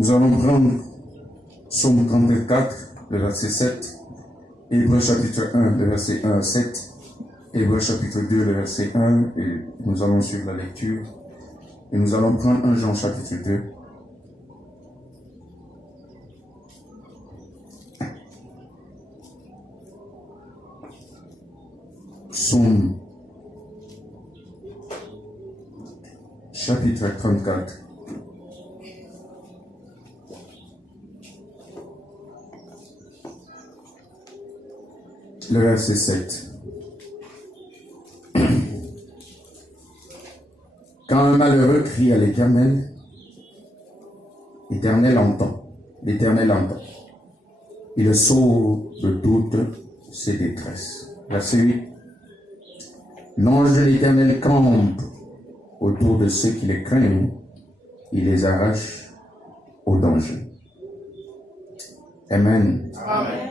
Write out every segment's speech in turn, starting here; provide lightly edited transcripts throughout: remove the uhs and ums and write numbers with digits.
Nous allons prendre Psaume 34, le verset 7, Hébreux chapitre 1, le verset 1 à 7, Hébreux chapitre 2, le verset 1, et nous allons suivre la lecture. Et nous allons prendre 1 Jean chapitre 2. Psaume chapitre 34. Le verset 7. Quand un malheureux crie à l'Éternel, l'Éternel entend. Il le sauve de toutes ses détresses. Verset 8. L'ange de l'Éternel campe autour de ceux qui les craignent, il les arrache au danger. Amen. Amen.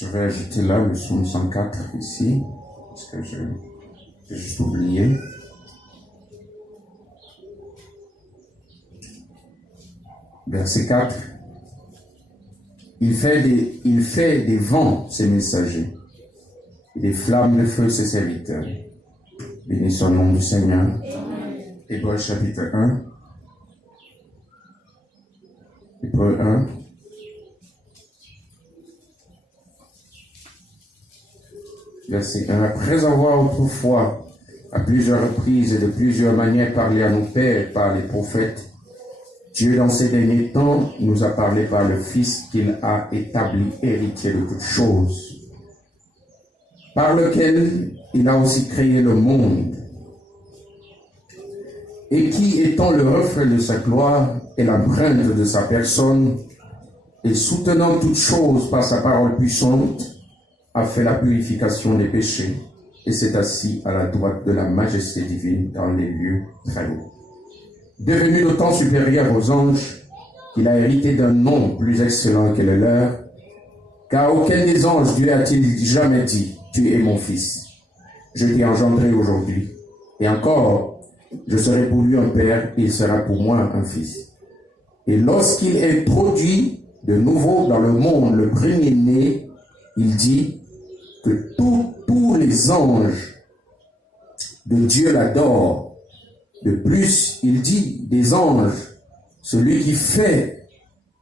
Je vais ajouter là le psaume 104 ici, parce que j'ai juste oublié. Verset 4. Il fait des vents ses messagers, et des flammes de feu ses serviteurs. Béni soit le nom du Seigneur. Hébreux chapitre 1. Hébreux 1. Verset 1. Après avoir autrefois, à plusieurs reprises et de plusieurs manières, parlé à nos pères par les prophètes, Dieu, dans ces derniers temps, nous a parlé par le Fils qu'il a établi héritier de toutes choses, par lequel il a aussi créé le monde, et qui, étant le reflet de sa gloire et l'empreinte de sa personne, et soutenant toutes choses par sa parole puissante, a fait la purification des péchés, et s'est assis à la droite de la majesté divine dans les lieux très hauts. Devenu d'autant supérieur aux anges, qu'il a hérité d'un nom plus excellent que le leur, car aucun des anges Dieu a-t-il jamais dit, tu es mon fils, je t'ai engendré aujourd'hui, et encore, je serai pour lui un père, il sera pour moi un fils. Et lorsqu'il introduit de nouveau dans le monde le premier-né, il dit que tous les anges de Dieu l'adorent. De plus, il dit des anges, celui qui fait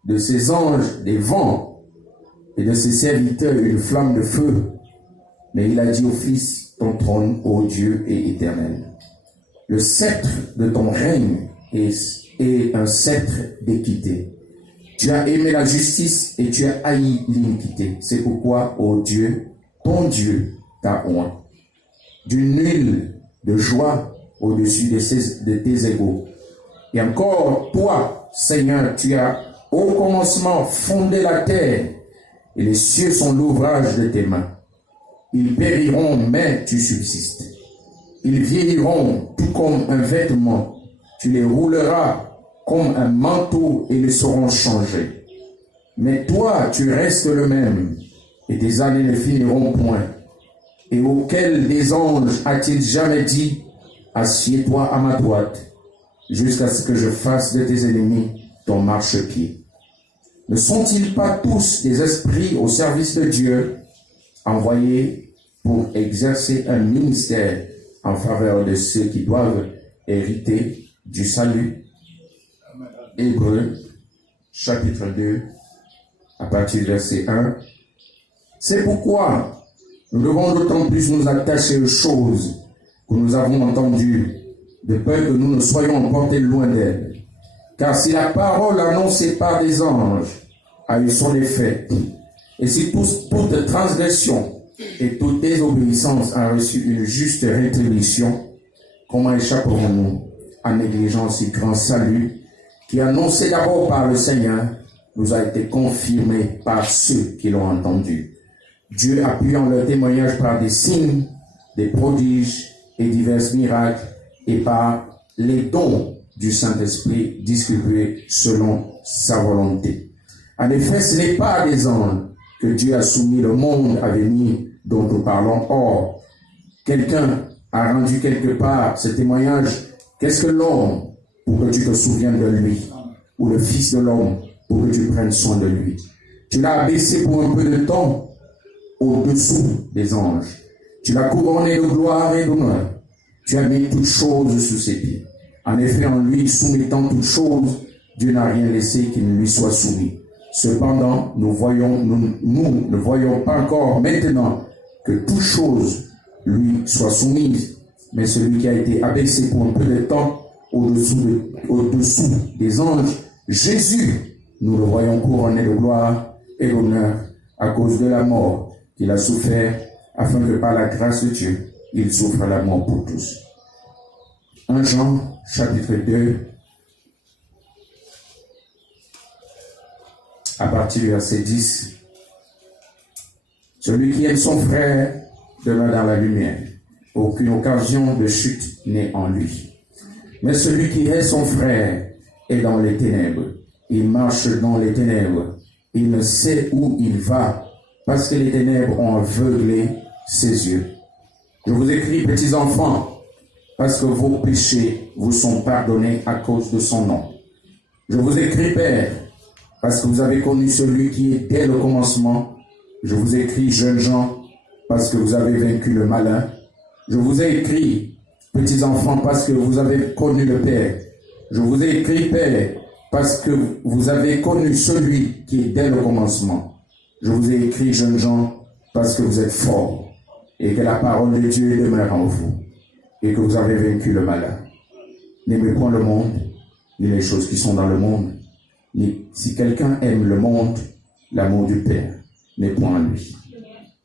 de ses anges des vents et de ses serviteurs une flamme de feu. Mais il a dit au Fils, ton trône, ô Dieu, est éternel. Le sceptre de ton règne est un sceptre d'équité. Tu as aimé la justice et tu as haï l'iniquité. C'est pourquoi, ô Dieu, ton Dieu t'a oint d'une huile de joie au-dessus de tes égaux. Et encore, toi, Seigneur, tu as au commencement fondé la terre, et les cieux sont l'ouvrage de tes mains. Ils périront, mais tu subsistes. Ils vieilliront tout comme un vêtement. Tu les rouleras comme un manteau et les seront changés. Mais toi, tu restes le même, et tes années ne finiront point. Et auquel des anges a-t-il jamais dit, assieds-toi à ma droite, jusqu'à ce que je fasse de tes ennemis ton marchepied. Ne sont-ils pas tous des esprits au service de Dieu, envoyés pour exercer un ministère en faveur de ceux qui doivent hériter du salut? Hébreux, chapitre 2, à partir du verset 1. C'est pourquoi nous devons d'autant plus nous attacher aux choses que nous avons entendues, de peur que nous ne soyons emportés loin d'elle. Car si la parole annoncée par des anges a eu son effet, et si toute transgression et toute désobéissance a reçu une juste rétribution, comment échapperons-nous à négligeant si grand salut, qui annoncé d'abord par le Seigneur, nous a été confirmé par ceux qui l'ont entendu. Dieu appuyant leur témoignage par des signes, des prodiges et divers miracles, et par les dons du Saint-Esprit distribués selon sa volonté. En effet, ce n'est pas à des anges que Dieu a soumis le monde à venir dont nous parlons. Or, quelqu'un a rendu quelque part ce témoignage. Qu'est-ce que l'homme pour que tu te souviennes de lui? ou le Fils de l'homme pour que tu prennes soin de lui. Tu l'as abaissé pour un peu de temps au-dessous des anges. Tu l'as couronné de gloire et d'honneur. Tu as mis toutes choses sous ses pieds. En effet, en lui soumettant toutes choses, Dieu n'a rien laissé qu'il ne lui soit soumis. Cependant, nous ne voyons pas encore maintenant que toutes choses lui soient soumises, mais celui qui a été abaissé pour un peu de temps au-dessous des anges, Jésus, nous le voyons couronné de gloire et d'honneur à cause de la mort qu'il a souffert, afin que par la grâce de Dieu, il souffre la mort pour tous. 1 Jean, chapitre 2, à partir du verset 10. Celui qui aime son frère demeure dans la lumière. Aucune occasion de chute n'est en lui. Mais celui qui hait son frère est dans les ténèbres. Il marche dans les ténèbres. Il ne sait où il va, parce que les ténèbres ont aveuglé ses yeux. Je vous écris, petits enfants, parce que vos péchés vous sont pardonnés à cause de son nom. Je vous écris, Père, parce que vous avez connu celui qui est dès le commencement. Je vous écris, jeunes gens, parce que vous avez vaincu le malin. Je vous ai écrit, petits enfants, parce que vous avez connu le Père. Je vous ai écrit, Père, parce que vous avez connu celui qui est dès le commencement. Je vous ai écrit, jeunes gens, parce que vous êtes forts, et que la parole de Dieu demeure en vous, et que vous avez vaincu le malin. N'aimez point le monde, ni les choses qui sont dans le monde. Ni si quelqu'un aime le monde, l'amour du Père n'est point en lui.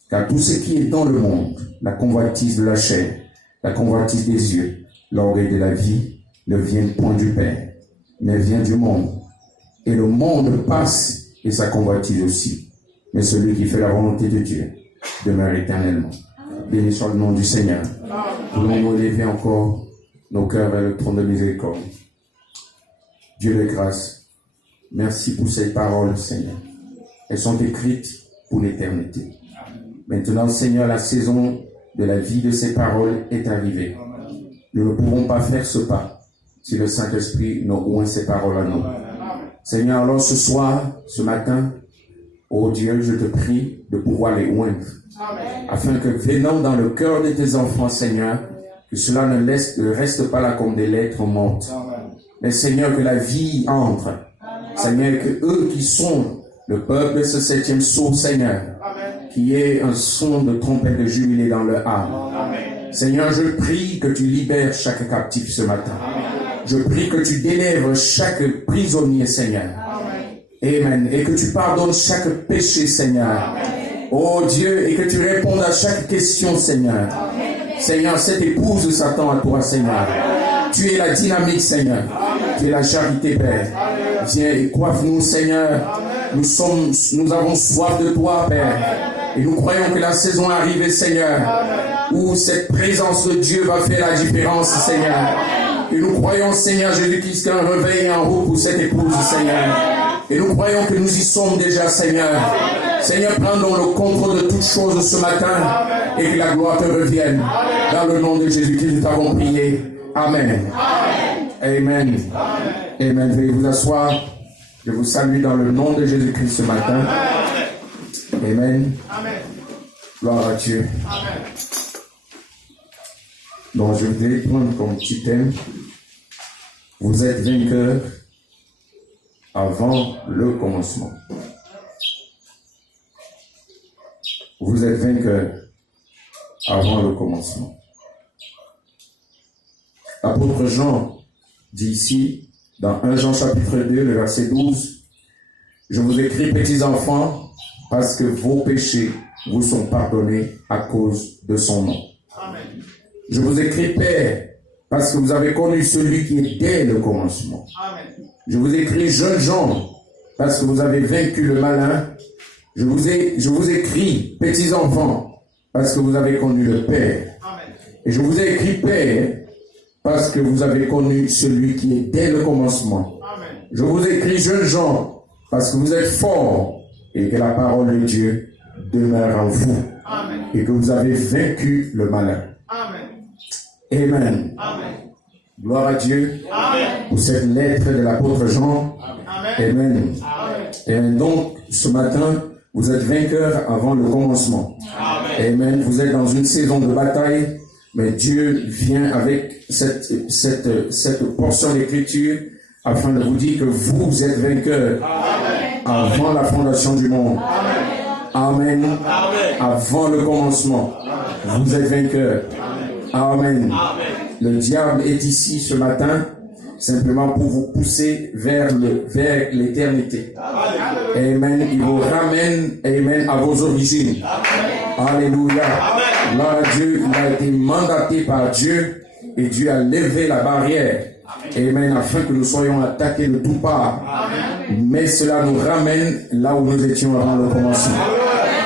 Car tout ce qui est dans le monde, la convoitise de la chair, la convoitise des yeux, l'orgueil de la vie, ne vient point du Père, mais vient du monde. Et le monde passe, et sa convoitise aussi. Mais celui qui fait la volonté de Dieu demeure éternellement. Béni soit le nom du Seigneur. Voulons-nous élever encore nos cœurs vers le trône de miséricorde. Dieu de grâce, merci pour ces paroles, Seigneur. Elles sont écrites pour l'éternité. Maintenant, Seigneur, la saison de la vie de ces paroles est arrivée. Nous ne pouvons pas faire ce pas si le Saint-Esprit nous oint ces paroles à nous. Seigneur, alors ce soir, ce matin, ô Dieu, je te prie de pouvoir les oindre, afin que venant dans le cœur de tes enfants, Seigneur, que cela ne reste pas là comme des lettres mortes, mais Seigneur, que la vie entre. Seigneur, que eux qui sont le peuple de ce 7e sceau, Seigneur, qui est un son de trompette de jubilé dans leur âme. Seigneur, je prie que tu libères chaque captif ce matin. Je prie que tu délivres chaque prisonnier, Seigneur. Amen. Et que tu pardonnes chaque péché, Seigneur. Oh Dieu, et que tu répondes à chaque question, Seigneur. Seigneur, cette épouse s'attend à toi, Seigneur. Tu es la dynamique, Seigneur. Tu es la charité, Père. Viens et coiffe-nous, Seigneur. Nous avons soif de toi, Père. Et nous croyons que la saison est arrivée, Seigneur, où cette présence de Dieu va faire la différence, Seigneur. Et nous croyons, Seigneur Jésus-Christ, qu'un réveil en haut pour cette épouse, Seigneur. Et nous croyons que nous y sommes déjà, Seigneur. Seigneur, prends donc le contrôle de toutes choses ce matin et que la gloire te revienne. Dans le nom de Jésus-Christ, nous t'avons prié. Amen. Amen. Amen. Veuillez vous asseoir. Je vous salue dans le nom de Jésus-Christ ce matin. Amen. Gloire à Dieu. Donc, je voudrais prendre comme petit thème: vous êtes vainqueurs avant le commencement. Vous êtes vainqueurs avant le commencement. L'apôtre Jean dit ici, dans 1 Jean chapitre 2, le verset 12, « Je vous écris, petits enfants, parce que vos péchés vous sont pardonnés à cause de son nom. Amen. Je vous écris, Père, parce que vous avez connu celui qui est dès le commencement. Amen. Je vous écris, jeunes gens, parce que vous avez vaincu le malin. Je vous écris, petits enfants, parce que vous avez connu le Père. Amen. Et je vous ai écrit, Père, parce que vous avez connu celui qui est dès le commencement. Amen. Je vous écris, jeunes gens, parce que vous êtes forts et que la parole de Dieu demeure en vous. Amen. Et que vous avez vaincu le malin. Amen. Amen. Amen. Gloire à Dieu. Amen. Pour cette lettre de l'apôtre Jean. Amen. Amen. Et donc, ce matin, vous êtes vainqueurs avant le commencement. Amen. Vous êtes dans une saison de bataille, mais Dieu vient avec cette portion d'écriture afin de vous dire que vous êtes vainqueurs avant la fondation du monde. Amen. Avant le commencement, vous êtes vainqueurs. Amen. Le diable est ici ce matin simplement pour vous pousser vers l'éternité. Amen. Il vous ramène, amen, à vos origines. Alléluia. Gloire à Dieu. Il a été mandaté par Dieu et Dieu a levé la barrière. Amen. Afin que nous soyons attaqués de toutes parts. Mais cela nous ramène là où nous étions avant le commencement.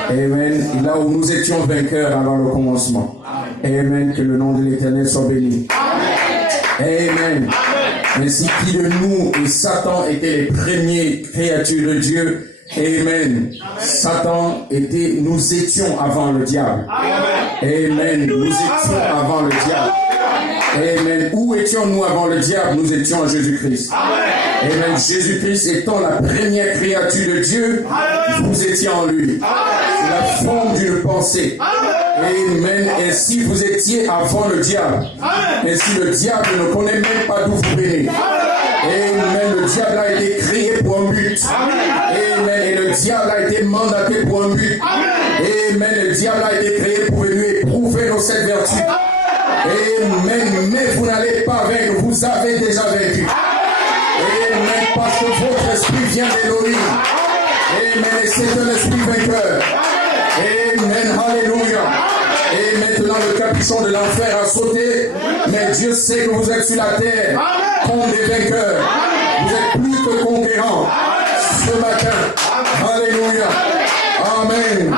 Amen. Et là où nous étions vainqueurs avant le commencement. Amen. Que le nom de l'Éternel soit béni. Amen. Ainsi qui de nous et Satan étaient les premières créatures de Dieu. Amen. Satan était, nous étions avant le diable. Amen. Nous étions avant le diable. Amen. Où étions-nous avant le diable? Nous étions en Jésus-Christ. Amen. Jésus-Christ étant la première créature de Dieu, vous étiez en lui. C'est la forme d'une pensée. Amen. Ainsi vous étiez avant le diable. Ainsi le diable ne connaît même pas d'où vous venez. Amen. Le diable a été créé pour un but. Amen. Et le diable a été mandaté pour un but. Amen. Le diable a été créé pour venir éprouver nos 7 vertus. Amen. Mais vous n'allez pas vaincre. Vous avez déjà vaincu. Amen. Parce que votre esprit vient d'Élohim. Amen. Et c'est un esprit vainqueur. Amen. Alléluia. Et maintenant le capuchon de l'enfer a sauté. Mais Dieu sait que vous êtes sur la terre comme des vainqueurs. Vous êtes plus que conquérants ce matin. Alléluia. Amen.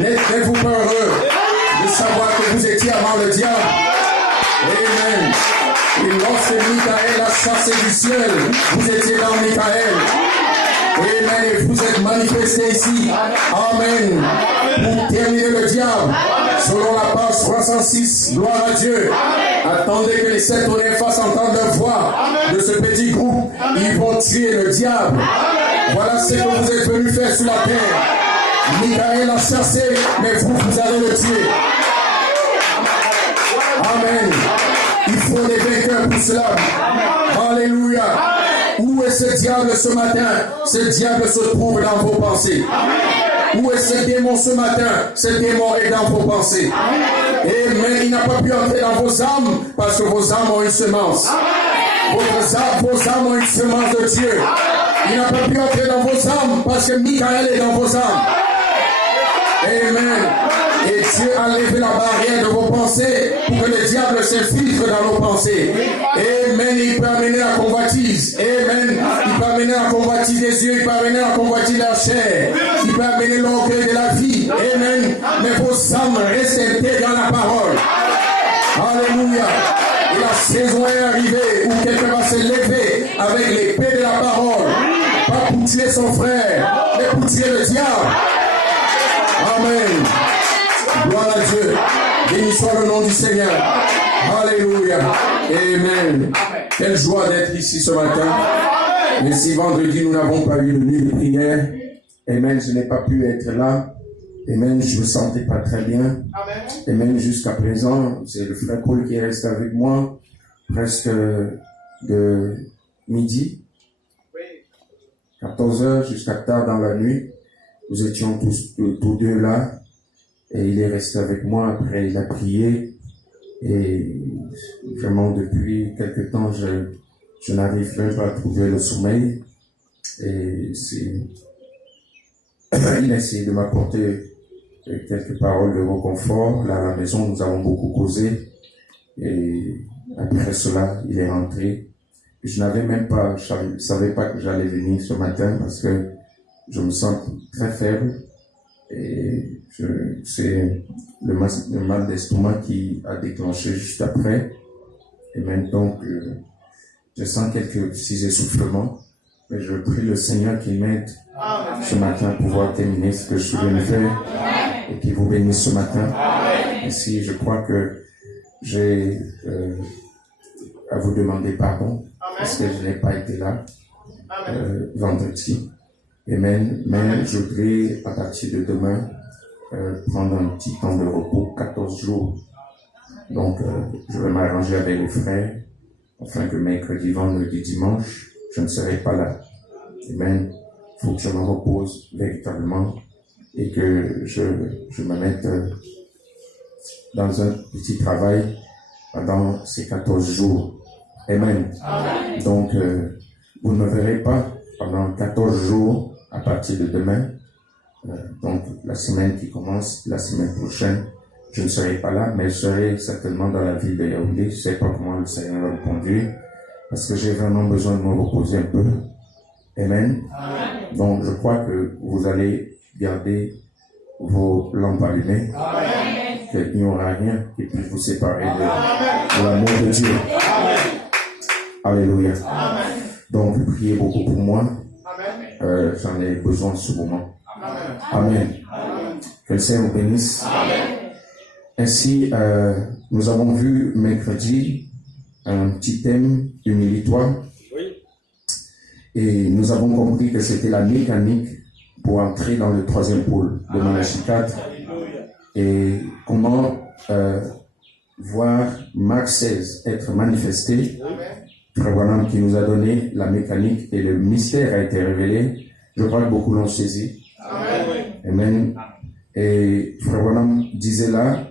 N'êtes-vous pas heureux de savoir que vous étiez avant le diable? Amen. Et lorsque Michael a chassé du ciel, vous étiez dans Michael. Amen. Et vous êtes manifestés ici. Amen. Pour terminer le diable. Selon la page 66, gloire à Dieu. Attendez que les 7 tonnerres fassent entendre leur voix de ce petit groupe. Ils vont tuer le diable. Voilà ce que vous êtes venus faire sur la terre. Michael a chassé, mais vous allez le tuer. Amen. Il faut des vainqueurs pour cela. Alléluia. Où est ce diable ce matin? Ce diable se trouve dans vos pensées. Où est ce démon ce matin? Ce démon est dans vos pensées. Amen. Il n'a pas pu entrer dans vos âmes parce que vos âmes ont une semence. Vos âmes ont une semence de Dieu. Il n'a pas pu entrer dans vos âmes parce que Michael est dans vos âmes. Amen. Et Dieu a levé la barrière de vos pensées pour que le diable s'infiltre dans nos pensées. Amen. Il peut amener la convoitise. Amen. Il peut amener la convoitise des yeux. Il peut amener la convoitise de la chair. Il peut amener l'orgueil de la vie. Amen. Mais vos âmes restent intègres dans la parole. Alléluia. Et la saison est arrivée où quelqu'un va se lever avec l'épée de la parole. Pas pour tuer son frère, mais pour tuer le diable. Amen. Gloire à Dieu. Béni soit le nom du Seigneur. Alléluia. Amen. Quelle joie d'être ici ce matin. Mais si vendredi nous n'avons pas eu de nuit de prière, amen, je n'ai pas pu être là. Amen, je ne me sentais pas très bien. Amen, jusqu'à présent, c'est le frère Paul qui reste avec moi presque de midi, 14h jusqu'à tard dans la nuit. Nous étions tous deux là. Et il est resté avec moi, après il a prié, et vraiment depuis quelque temps, je n'arrive même pas à trouver le sommeil, et il a essayé de m'apporter quelques paroles de réconfort. Là, à la maison, nous avons beaucoup causé, et après cela, il est rentré. Je ne savais pas que j'allais venir ce matin, parce que je me sens très faible. Et c'est le mal d'estomac qui a déclenché juste après. Et maintenant je sens quelques petits essoufflements. Mais je prie le Seigneur qui m'aide ce matin à pouvoir terminer ce que je viens de faire. Et qui vous bénisse ce matin. Ici, je crois que j'ai à vous demander pardon. Parce que je n'ai pas été là. vendredi. Amen. Mais je voudrais, à partir de demain, prendre un petit temps de repos, 14 jours. Donc, je vais m'arranger avec les frères, afin que mercredi, vendredi, dimanche, je ne serai pas là. Amen. Il faut que je me repose véritablement et que je me mette dans un petit travail pendant ces 14 jours. Amen. Amen. Donc, vous ne me verrez pas pendant 14 jours à partir de demain. Donc, la semaine qui commence, la semaine prochaine, je ne serai pas là, mais je serai certainement dans la ville de Yaoundé. Je ne sais pas comment le Seigneur va me conduire, parce que j'ai vraiment besoin de me reposer un peu. Amen. Amen. Donc, je crois que vous allez garder vos lampes allumées. Qu'il n'y aura rien qui puisse vous séparer de l'amour de Dieu. Amen. Alléluia. Amen. Donc, priez beaucoup pour moi. J'en ai besoin en ce moment. Amen. Amen. Que le Seigneur vous bénisse. Amen. Ainsi, nous avons vu mercredi un petit thème humilie-toi. Et nous avons compris que c'était la mécanique pour entrer dans le troisième pôle de Malachie 4. Et comment voir Marc 16 être manifesté. Frère Branham qui nous a donné la mécanique et le mystère a été révélé. Je crois que beaucoup l'ont saisi. Amen. Et Frère Branham disait là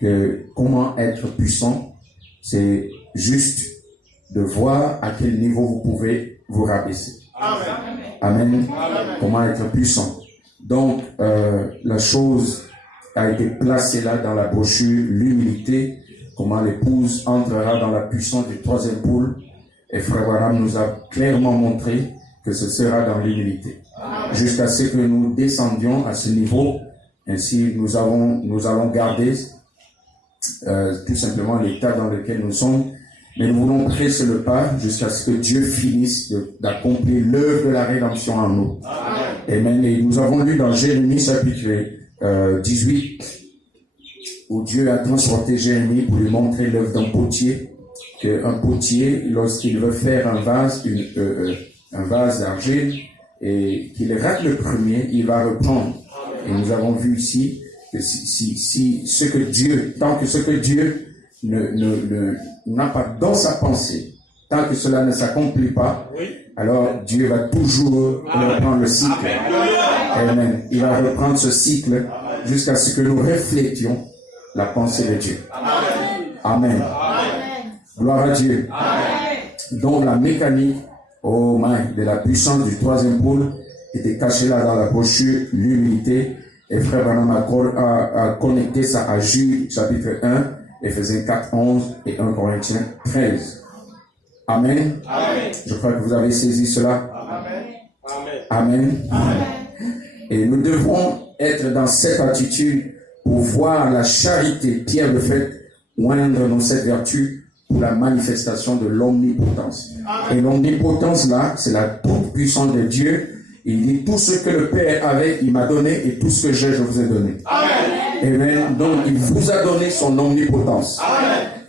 que comment être puissant, c'est juste de voir à quel niveau vous pouvez vous rabaisser. Amen. Amen. Comment être puissant. Donc, la chose a été placée là dans la brochure, l'humilité, comment l'épouse entrera dans la puissance du troisième pôle. Et Frère Branham nous a clairement montré que ce sera dans l'humilité. Jusqu'à ce que nous descendions à ce niveau. Ainsi, nous allons garder tout simplement l'état dans lequel nous sommes. Mais nous voulons presser le pas jusqu'à ce que Dieu finisse d'accomplir l'œuvre de la rédemption en nous. Amen. Et nous avons lu dans Jérémie chapitre 18, où Dieu a transporté Jérémie pour lui montrer l'œuvre d'un potier, qu'un potier, lorsqu'il veut faire un vase d'argile, et qu'il rate le premier, il va reprendre. Et nous avons vu ici que tant que ce que Dieu n'a pas dans sa pensée, tant que cela ne s'accomplit pas, alors Dieu va toujours reprendre le cycle. Amen. Il va reprendre ce cycle jusqu'à ce que nous reflétions la pensée de Dieu. Amen. Gloire à Dieu. Donc la mécanique de la puissance du troisième pôle était cachée là dans la brochure, l'humilité. Et Frère Branham a connecté ça à Jude chapitre 1, Éphésiens 4, 11 et 1 Corinthiens 13. Amen. Amen. Je crois que vous avez saisi cela. Amen. Amen. Amen. Et nous devons être dans cette attitude pour voir la charité, Pierre le fait, moindre dans cette vertu pour la manifestation de l'omnipotence. Amen. Et l'omnipotence là, c'est la toute puissance de Dieu. Il dit tout ce que le Père avait, il m'a donné, et tout ce que j'ai, je vous ai donné. Amen. Amen. Donc il vous a donné son omnipotence.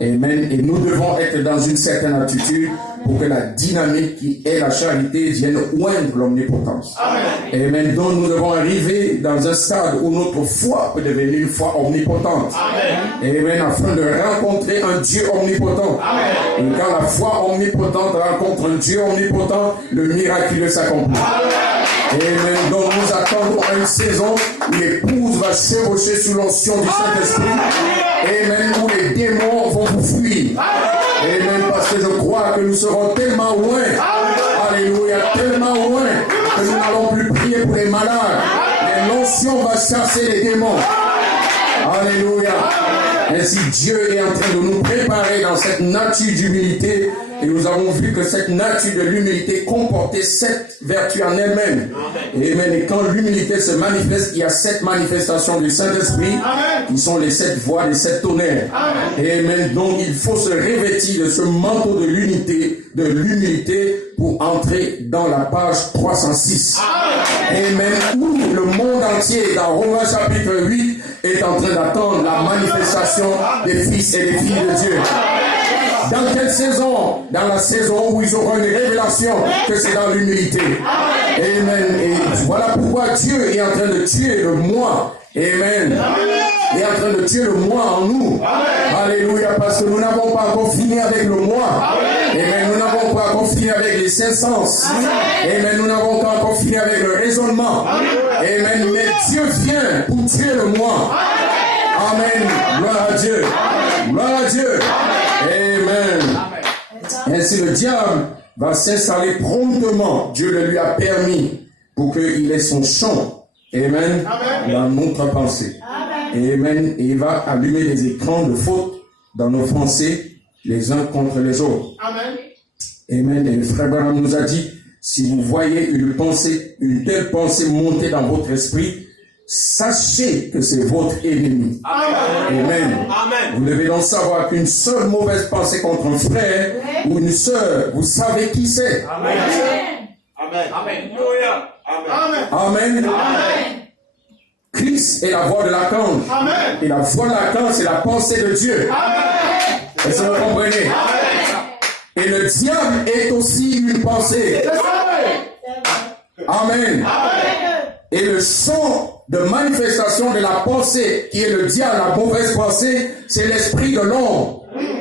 Amen. Amen. Et nous devons être dans une certaine attitude pour que la dynamique qui est la charité vienne oindre l'omnipotence. Amen. Amen. Donc nous devons arriver dans un stade où notre foi peut devenir une foi omnipotente. Amen. Amen. Afin de rencontrer un Dieu omnipotent. Amen. Et quand la foi omnipotente rencontre un Dieu omnipotent, le miraculeux s'accomplit. Amen. Donc nous attendons à une saison où l'épouse va chevaucher sous l'onction du Saint-Esprit. Amen. Où les démons vont vous fuir. Amen. Parce que je crois que nous serons tellement loin. Alléluia. Tellement loin que nous n'allons plus prier pour les malades. Mais l'onction va chasser les démons. Alléluia. Ainsi Dieu est en train de nous préparer dans cette nature d'humilité. Et nous avons vu que cette nature de l'humilité comportait 7 vertus en elle-même. Amen. Et quand l'humilité se manifeste, il y a 7 manifestations du Saint-Esprit qui sont les 7 voix, les 7 tonnerres. Amen. Donc il faut se revêtir de ce manteau de l'humilité pour entrer dans la page 306. Amen. Où le monde entier, dans Romains chapitre 8, est en train d'attendre la manifestation des fils et des filles de Dieu. Dans quelle saison? Dans la saison où ils auront une révélation que c'est dans l'humilité. Amen. Et voilà pourquoi Dieu est en train de tuer le moi. Amen. Il est en train de tuer le moi en nous. Alléluia, parce que nous n'avons pas encore fini avec le moi. Amen. Nous n'avons pas encore fini avec les cinq sens. Amen. Nous n'avons pas encore fini avec le raisonnement. Amen. Mais Dieu vient pour tuer le moi. Amen. Gloire à Dieu. Gloire à Dieu. Amen. Ainsi le diable va s'installer promptement. Dieu le lui a permis pour qu'il ait son champ. Amen. Dans notre pensée. Amen. Et il va allumer des écrans de faute dans nos pensées les uns contre les autres. Amen. Et le frère Branham nous a dit, si vous voyez une telle pensée monter dans votre esprit, sachez que c'est votre ennemi. Amen. Vous devez donc savoir qu'une seule mauvaise pensée contre un frère ou une sœur, vous savez qui c'est. Amen. Christ est la voix de l'archange. Et la voix de l'archange, c'est la pensée de Dieu. Est-ce que vous comprenez? Et le diable est aussi une pensée. Amen. Et le champ de manifestation de la pensée qui est le diable, la mauvaise pensée, c'est l'esprit de l'homme.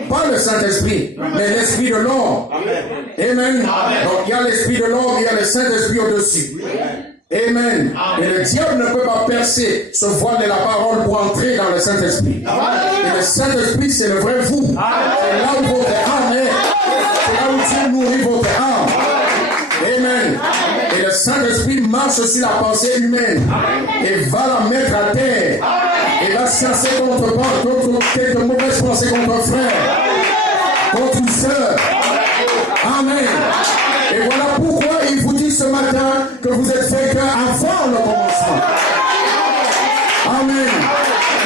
Pas le Saint-Esprit, mais l'esprit de l'homme. Amen. Donc il y a l'esprit de l'homme, il y a le Saint-Esprit au-dessus. Amen. Et le diable ne peut pas percer ce voile de la parole pour entrer dans le Saint-Esprit. Et le Saint-Esprit, c'est le vrai vous. C'est là où votre âme est. C'est là où Dieu nourrit votre âme. Amen. Et le Saint-Esprit marche sur la pensée humaine et va la mettre à terre. Et va chasser contre quelques mauvaises pensées contre un frère, contre une sœur. Amen. Et voilà pourquoi il vous dit ce matin que vous êtes vainqueur avant le commencement. Amen.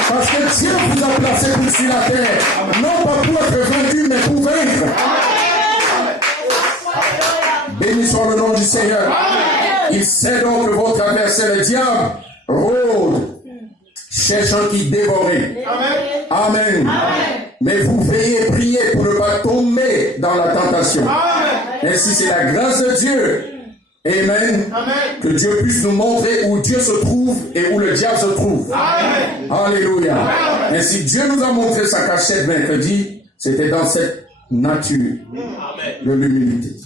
Parce que Dieu vous a placé sur la terre, non pas pour être vaincu, mais pour vaincre. Béni soit le nom du Seigneur. Il sait donc que votre adversaire, le diable, rôde, cherchant qui dévorer. Amen. Mais vous veillez prier pour ne pas tomber dans la tentation. Ainsi, c'est la grâce de Dieu. Amen. Que Dieu puisse nous montrer où Dieu se trouve et où le diable se trouve. Alléluia. Ainsi, Dieu nous a montré sa cachette mercredi. C'était dans cette nature de l'humilité.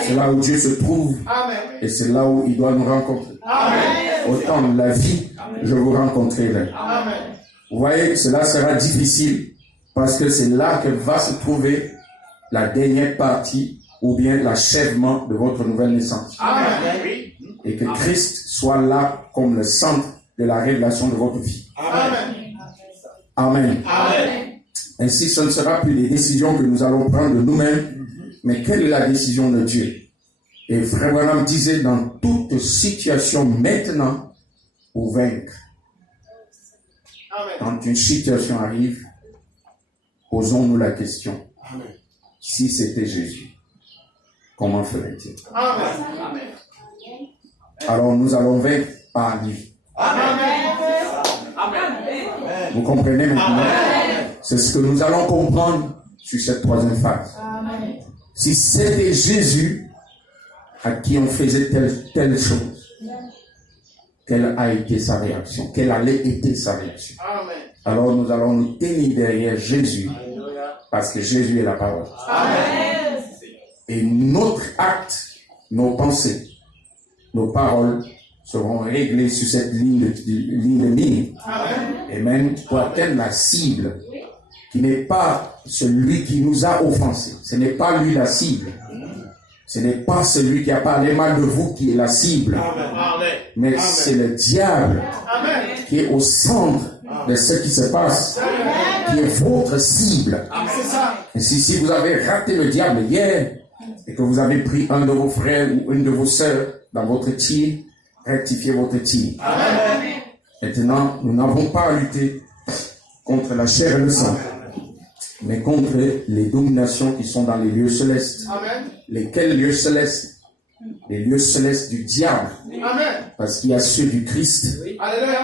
C'est là où Dieu se trouve. Et c'est là où il doit nous rencontrer. Au temps de la vie, je vous rencontrerai. Vous voyez, cela sera difficile parce que c'est là que va se trouver la dernière partie ou bien l'achèvement de votre nouvelle naissance. Et que Christ soit là comme le centre de la révélation de votre vie. Amen. Ainsi, ce ne sera plus les décisions que nous allons prendre de nous-mêmes, mais quelle est la décision de Dieu? Et Frère Branham disait, dans toute situation maintenant, pour vaincre. Quand une situation arrive, posons-nous la question. Si c'était Jésus, comment ferait-il? Alors nous allons vaincre par lui. Vous comprenez maintenant? C'est ce que nous allons comprendre sur cette troisième phase. Si c'était Jésus à qui on faisait telle chose, quelle a été sa réaction? Quelle allait être sa réaction? Alors nous allons nous tenir derrière Jésus parce que Jésus est la parole. Et notre acte, nos pensées, nos paroles seront réglées sur cette ligne de ligne. Amen. Pour atteindre la cible qui n'est pas celui qui nous a offensés. Ce n'est pas lui la cible. Ce n'est pas celui qui a parlé mal de vous qui est la cible. Mais c'est le diable qui est au centre de ce qui se passe, qui est votre cible. Et si vous avez raté le diable hier et que vous avez pris un de vos frères ou une de vos sœurs dans votre tir, rectifiez votre tir. Maintenant, nous n'avons pas à lutter contre la chair et le sang, mais contre les dominations qui sont dans les lieux célestes. Lesquels lieux célestes? Les lieux célestes du diable. Parce qu'il y a ceux du Christ.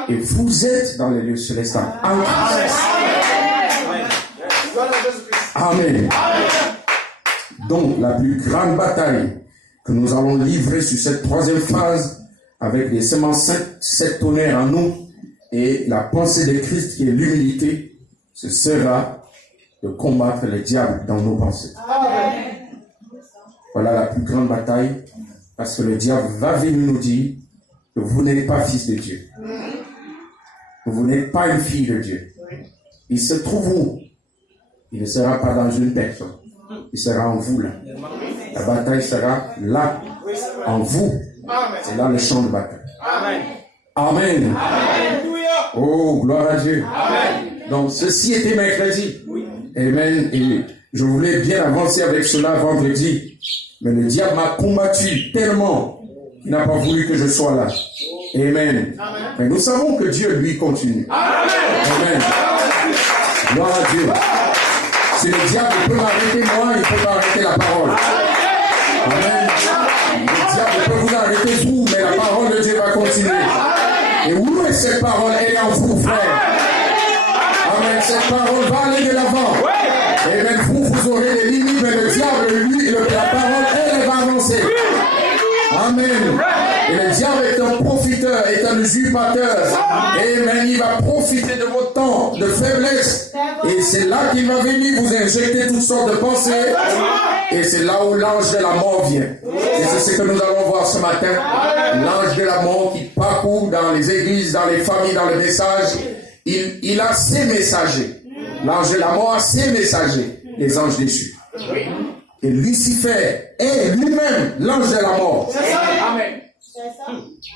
Et vous êtes dans les lieux célestes en Christ. Amen. Donc, la plus grande bataille que nous allons livrer sur cette troisième phase, avec les semences 7 tonnerres en nous, et la pensée de Christ qui est l'humilité, ce sera de combattre le diable dans nos pensées. Amen. Voilà la plus grande bataille, parce que le diable va venir nous dire que vous n'êtes pas fils de Dieu. Que vous n'êtes pas une fille de Dieu. Il se trouve où? Il ne sera pas dans une personne. Il sera en vous là. La bataille sera là, en vous. C'est là le champ de bataille. Amen. Amen. Oh, gloire à Dieu. Amen. Donc, ceci était mercredi. Amen. Et je voulais bien avancer avec cela vendredi. Mais le diable m'a combattu tellement qu'il n'a pas voulu que je sois là. Amen. Mais nous savons que Dieu, lui, continue. Amen. Gloire à Dieu. Si le diable peut m'arrêter moi, il peut m'arrêter la parole. Amen. Le diable peut vous arrêter vous, mais la parole de Dieu va continuer. Et où est cette parole? Elle est en vous, frère. Amen. Cette parole va aller de l'avant. Et même vous aurez des limites, mais le diable, lui, la parole, elle va avancer. Amen. Et le diable est un profiteur, est un usurpateur. Amen. Il va profiter de votre temps de faiblesse. Et c'est là qu'il va venir vous injecter toutes sortes de pensées. Et c'est là où l'ange de la mort vient. Et c'est ce que nous allons voir ce matin. L'ange de la mort qui parcourt dans les églises, dans les familles, dans le message. Il a ses messagers. L'ange de la mort a ses messagers. Les anges déchus. Et Lucifer est lui-même l'ange de la mort. C'est ça. Amen.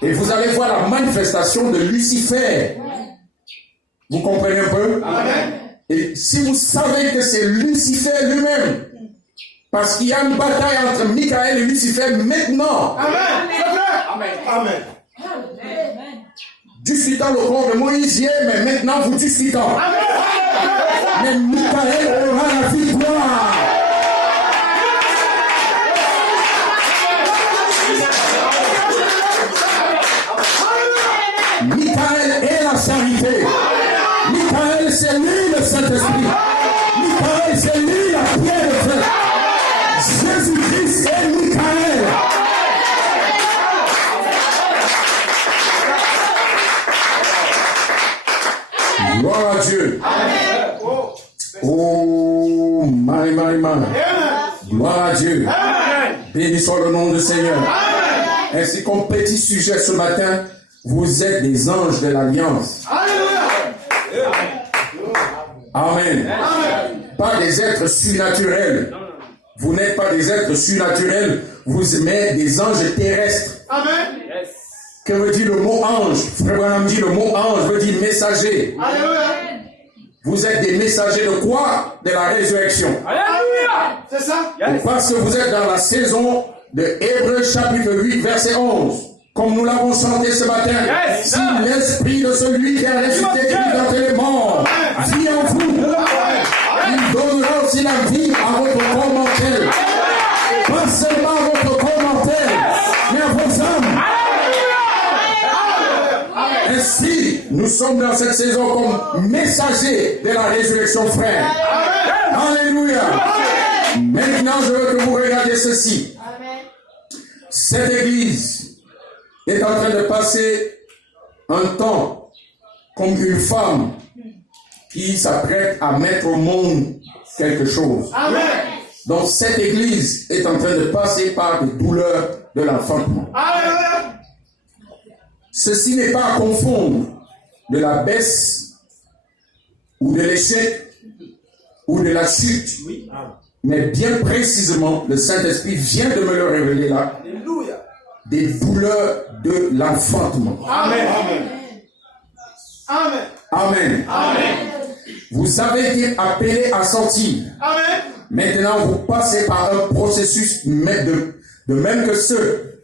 Et vous allez voir la manifestation de Lucifer. Vous comprenez un peu? Amen. Et si vous savez que c'est Lucifer lui-même, parce qu'il y a une bataille entre Michael et Lucifer maintenant. Amen. Amen. Amen. Discutant le corps de Moïse hier, mais maintenant vous discutez. Mais Michael aura la victoire. Michael est la charité. Michael, c'est lui le Saint-Esprit. Michael, c'est lui la pierre de feu. Jésus-Christ est Michael. Gloire à Dieu. Oh, my. Gloire à Dieu. Béni soit le nom du Seigneur. Ainsi comme petit sujet ce matin, vous êtes des anges de l'Alliance. Amen. Pas des êtres surnaturels. Vous n'êtes pas des êtres surnaturels, vous êtes des anges terrestres. Amen. Que veut dire le mot ange? Frère Branham dit le mot ange veut dire messager. Alléluia. Vous êtes des messagers de quoi? De la résurrection. Alléluia. C'est ça. Parce que vous êtes dans la saison de Hébreux chapitre 8 verset 11. Comme nous l'avons chanté ce matin. Si l'esprit de celui qui a ressuscité Christ d'entre les morts vit en vous, il donnera aussi la vie à votre corps mortel. Pas seulement à votre corps mortel, mais à vos âmes. Ainsi, nous sommes dans cette saison comme messagers de la résurrection, frère. Alléluia. Maintenant, je veux que vous regardiez ceci. Cette église est en train de passer un temps comme une femme qui s'apprête à mettre au monde quelque chose. Amen. Donc cette église est en train de passer par des douleurs de l'enfantement. Alléluia. Ceci n'est pas à confondre de la baisse ou de l'échec ou de la chute. Mais bien précisément, le Saint-Esprit vient de me le révéler là. Alléluia. Des douleurs de l'enfantement. Amen. Amen. Amen. Amen. Vous avez été appelés à sortir. Amen. Maintenant, vous passez par un processus de même que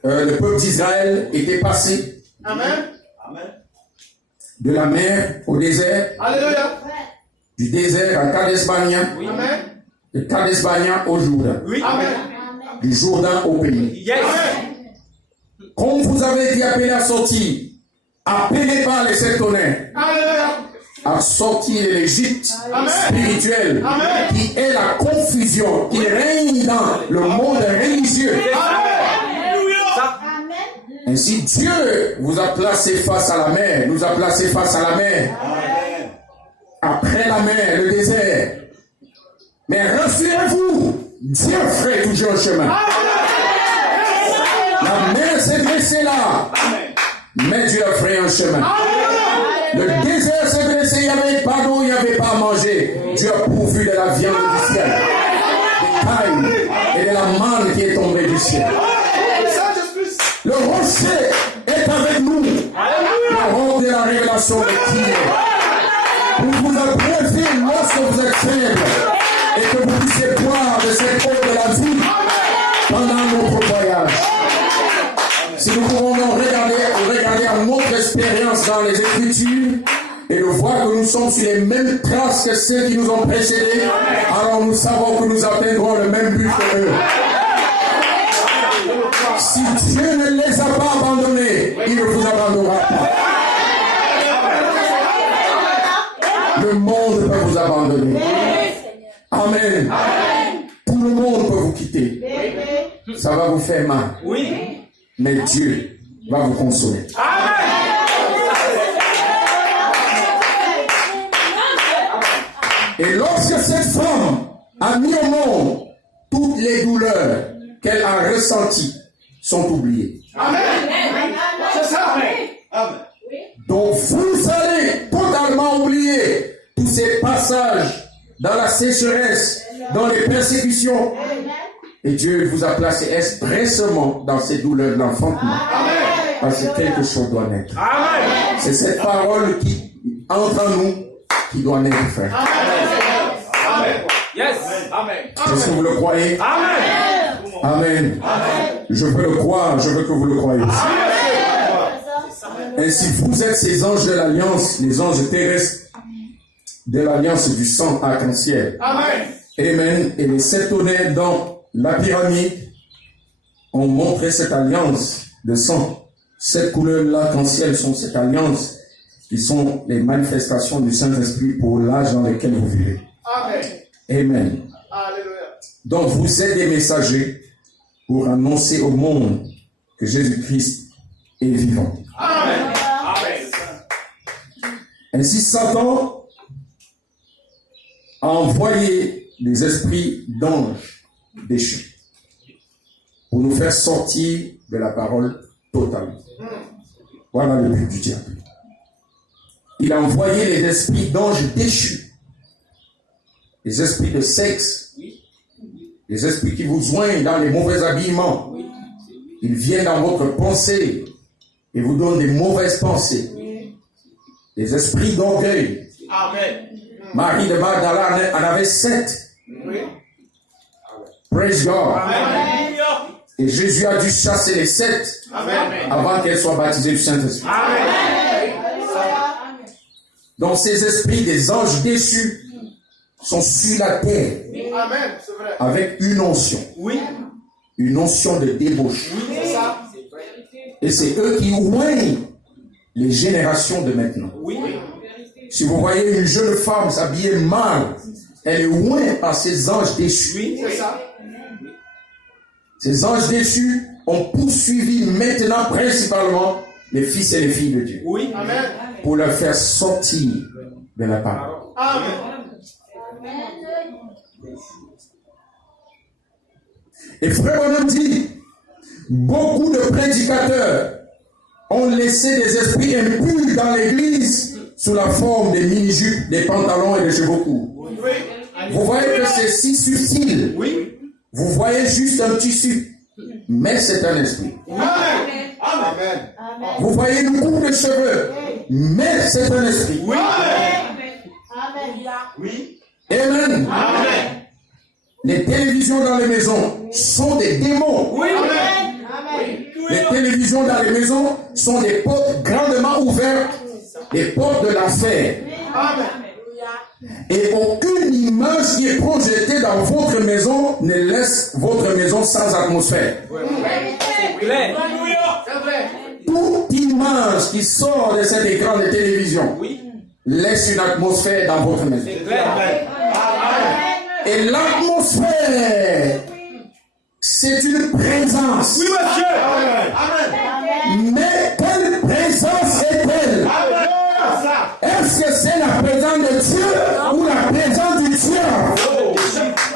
le peuple d'Israël était passé. Amen. De la mer au désert. Alléluia. Du désert à Kadesh Barnea. Amen. De Kadesh Barnea au Jourdain. Oui. Amen. Du Jourdain au pays. Yes. Comme vous avez été appelés à sortir, appelés par les 7 tonnerres. Alléluia. à sortir de l'Égypte spirituel, qui est la confusion, qui règne dans le monde religieux. Ainsi, Dieu vous a placé face à la mer, nous a placé face à la mer. Après la mer, le désert. Mais rassurez-vous, Dieu ferait toujours un chemin. La mer s'est dressée là, mais Dieu a fait un chemin. Le désert s'est dressé, il n'y avait pas d'eau, il n'y avait pas à manger. Dieu a pourvu de la viande du ciel, des cailles et de la manne qui est tombée du ciel. Le rocher est avec nous. Le roc de la révélation de qui est. Pour vous abreuver lorsque vous êtes faible et que vous puissiez boire de cette eau de la vie pendant notre voyage. Si nous pouvons regarder à notre expérience dans les Écritures et de voir que nous sommes sur les mêmes traces que ceux qui nous ont précédés, alors nous savons que nous atteindrons le même but que eux. Si Dieu ne les a pas abandonnés, il ne vous abandonnera pas. Le monde peut vous abandonner. Amen. Tout le monde peut vous quitter. Ça va vous faire mal. Mais Dieu va vous consoler. Et lorsque cette femme a mis au monde toutes les douleurs qu'elle a ressenties, sont oubliés. Amen. C'est ça. Amen. Donc vous allez totalement oublier tous ces passages dans la sécheresse, dans les persécutions. Et Dieu vous a placé expressément dans ces douleurs de l'enfantement. Parce que quelque chose doit naître. C'est cette parole qui entre en nous qui doit naître, frère. Amen. Yes. Amen. Est-ce que vous le croyez? Amen. Je veux le croire, je veux que vous le croyez. Ainsi, vous êtes ces anges de l'alliance, les anges terrestres de l'alliance du sang arc-en-ciel. Amen. Et les 7 tonnerres dans la pyramide ont montré cette alliance de sang. 7 couleurs de l'arc-en-ciel sont cette alliance qui sont les manifestations du Saint-Esprit pour l'âge dans lequel vous vivez. Amen. Donc vous êtes des messagers pour annoncer au monde que Jésus-Christ est vivant. Amen. Ainsi, Satan a envoyé des esprits d'anges déchus pour nous faire sortir de la parole totale. Voilà le but du diable. Il a envoyé les esprits d'anges déchus, les esprits de sexe, les esprits qui vous joignent dans les mauvais habillements. Ils viennent dans votre pensée et vous donnent des mauvaises pensées. Les esprits d'orgueil. Marie de Magdala en avait 7. Praise God. Et Jésus a dû chasser les 7 avant qu'elle soit baptisée du Saint-Esprit. Donc ces esprits des anges déchus sont sur la terre avec une onction. Une onction de débauche. Et c'est eux qui oignent les générations de maintenant. Si vous voyez une jeune femme s'habiller mal, elle est oignée par ces anges déchus. Ces anges déchus ont poursuivi maintenant principalement les fils et les filles de Dieu. Pour leur faire sortir de la parole. Et Frère Branham dit, beaucoup de prédicateurs ont laissé des esprits impurs dans l'église sous la forme des mini-jupes, des pantalons et des cheveux courts. Vous voyez que c'est si subtil. Vous voyez juste un tissu, mais c'est un esprit. Vous voyez une coupe de cheveux, mais c'est un esprit. Amen. Les télévisions dans les maisons sont des démons. Les télévisions dans les maisons sont des portes grandement ouvertes, des portes de l'enfer. Et aucune image qui est projetée dans votre maison ne laisse votre maison sans atmosphère. Toute image qui sort de cet écran de télévision laisse une atmosphère dans votre maison. Et l'atmosphère, c'est une présence. Oui, monsieur. Mais quelle présence est-elle? Est-ce que c'est la présence de Dieu ou la présence du Dieu?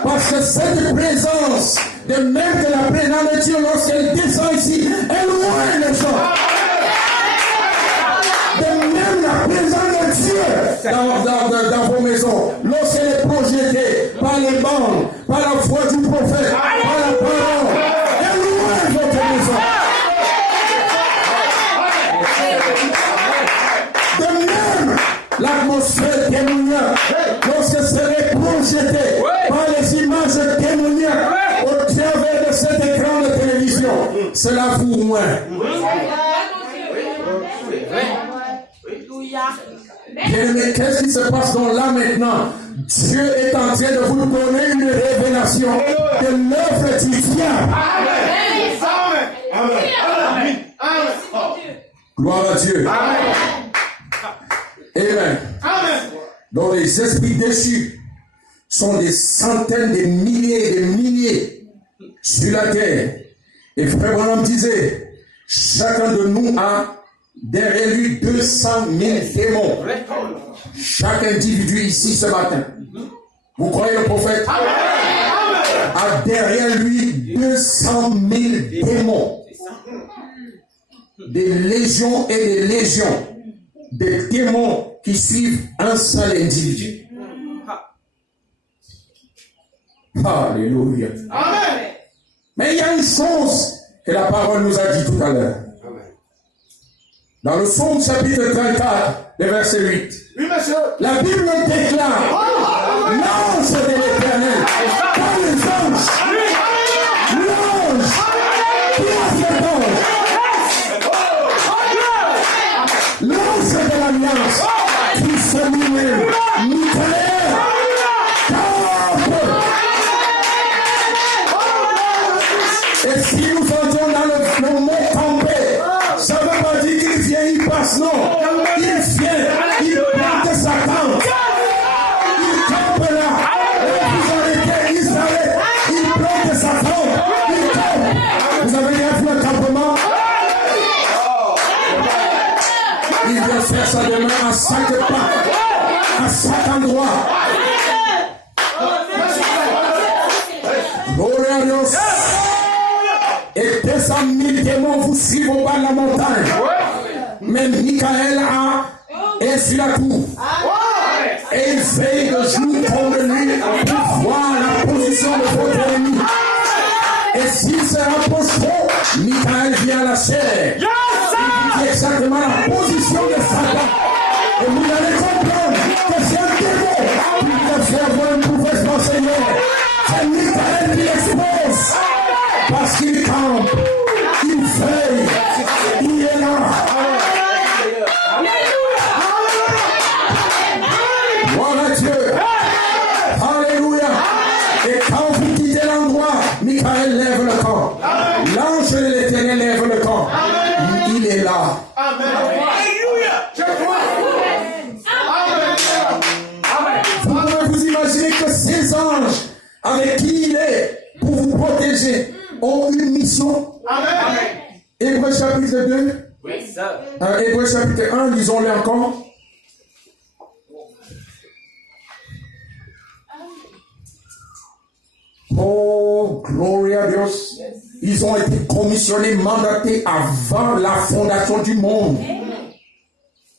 Parce que cette présence, de même que la présence de Dieu, lorsqu'elle descend ici, elle loin les gens. De même la présence de Dieu dans vos maisons, lorsqu'elle est projetée par les bandes, par la voix du prophète, par la parole, elle loin votre maison. De même, l'atmosphère démoniaque, lorsque serait projetée par les images démoniaques au travers de cet écran de télévision, cela vous moins. Mais qu'est-ce qui se passe donc là maintenant? Dieu est en train de vous donner une révélation de l'œuvre du diable. Amen. Gloire à Dieu. Amen. Donc les esprits déchus sont des centaines de milliers sur la terre. Et Frère Branham disait, chacun de nous a derrière lui 200 000 démons. Chaque individu ici ce matin. Vous croyez le prophète? A derrière lui 200 000 démons. Des légions et des légions. Des démons qui suivent un seul individu. Alléluia. Amen. Mais il y a une chose que la parole nous a dit tout à l'heure. Dans le Psaume chapitre 34, le verset 8. Oui, monsieur. La Bible déclare l'ange de l'Éternel. Pas les anges. L'ange. Qui a cet ange? L'ange de l'Alliance. Qui se nomme Michael. Et si nous entrons dans le mot camper, ça ne veut pas dire qu'il vient, il passe, non. Il vient, il plante sa tente. Il campe là. Et vous arrêtez, il s'arrête. Il plante sa tente. Il campe. Vous avez déjà vu un campement? Il vient faire sa demeure à chaque pas, à chaque endroit. Gloire à Dieu. Et 200 000 démons vous suivent au bas de la montagne. Mais Michael est sur la tour. Et il veille de jour comme de nuit pour voir la position de votre ennemi. Et s'il se rapproche trop, Michael vient à la chair. Il dit exactement la position de Satan. Et vous allez comprendre que c'est un démon qui peut faire voir une mauvaise pensée. C'est Michael qui l'expose. Parce qu'il campe, il veille, il est là. Gloire à Dieu. Alléluia. Et quand vous quittez l'endroit, Michael lève le camp. L'ange de l'Éternel lève le camp. Il est là. Vous pouvez vous imaginer que ces anges avec qui il est pour vous protéger ont une mission. Amen. Hébreux chapitre 2. Oui, ça. Hébreux chapitre 1, lisons-le encore. Oh, gloire à Dieu. Ils ont été commissionnés, mandatés avant la fondation du monde.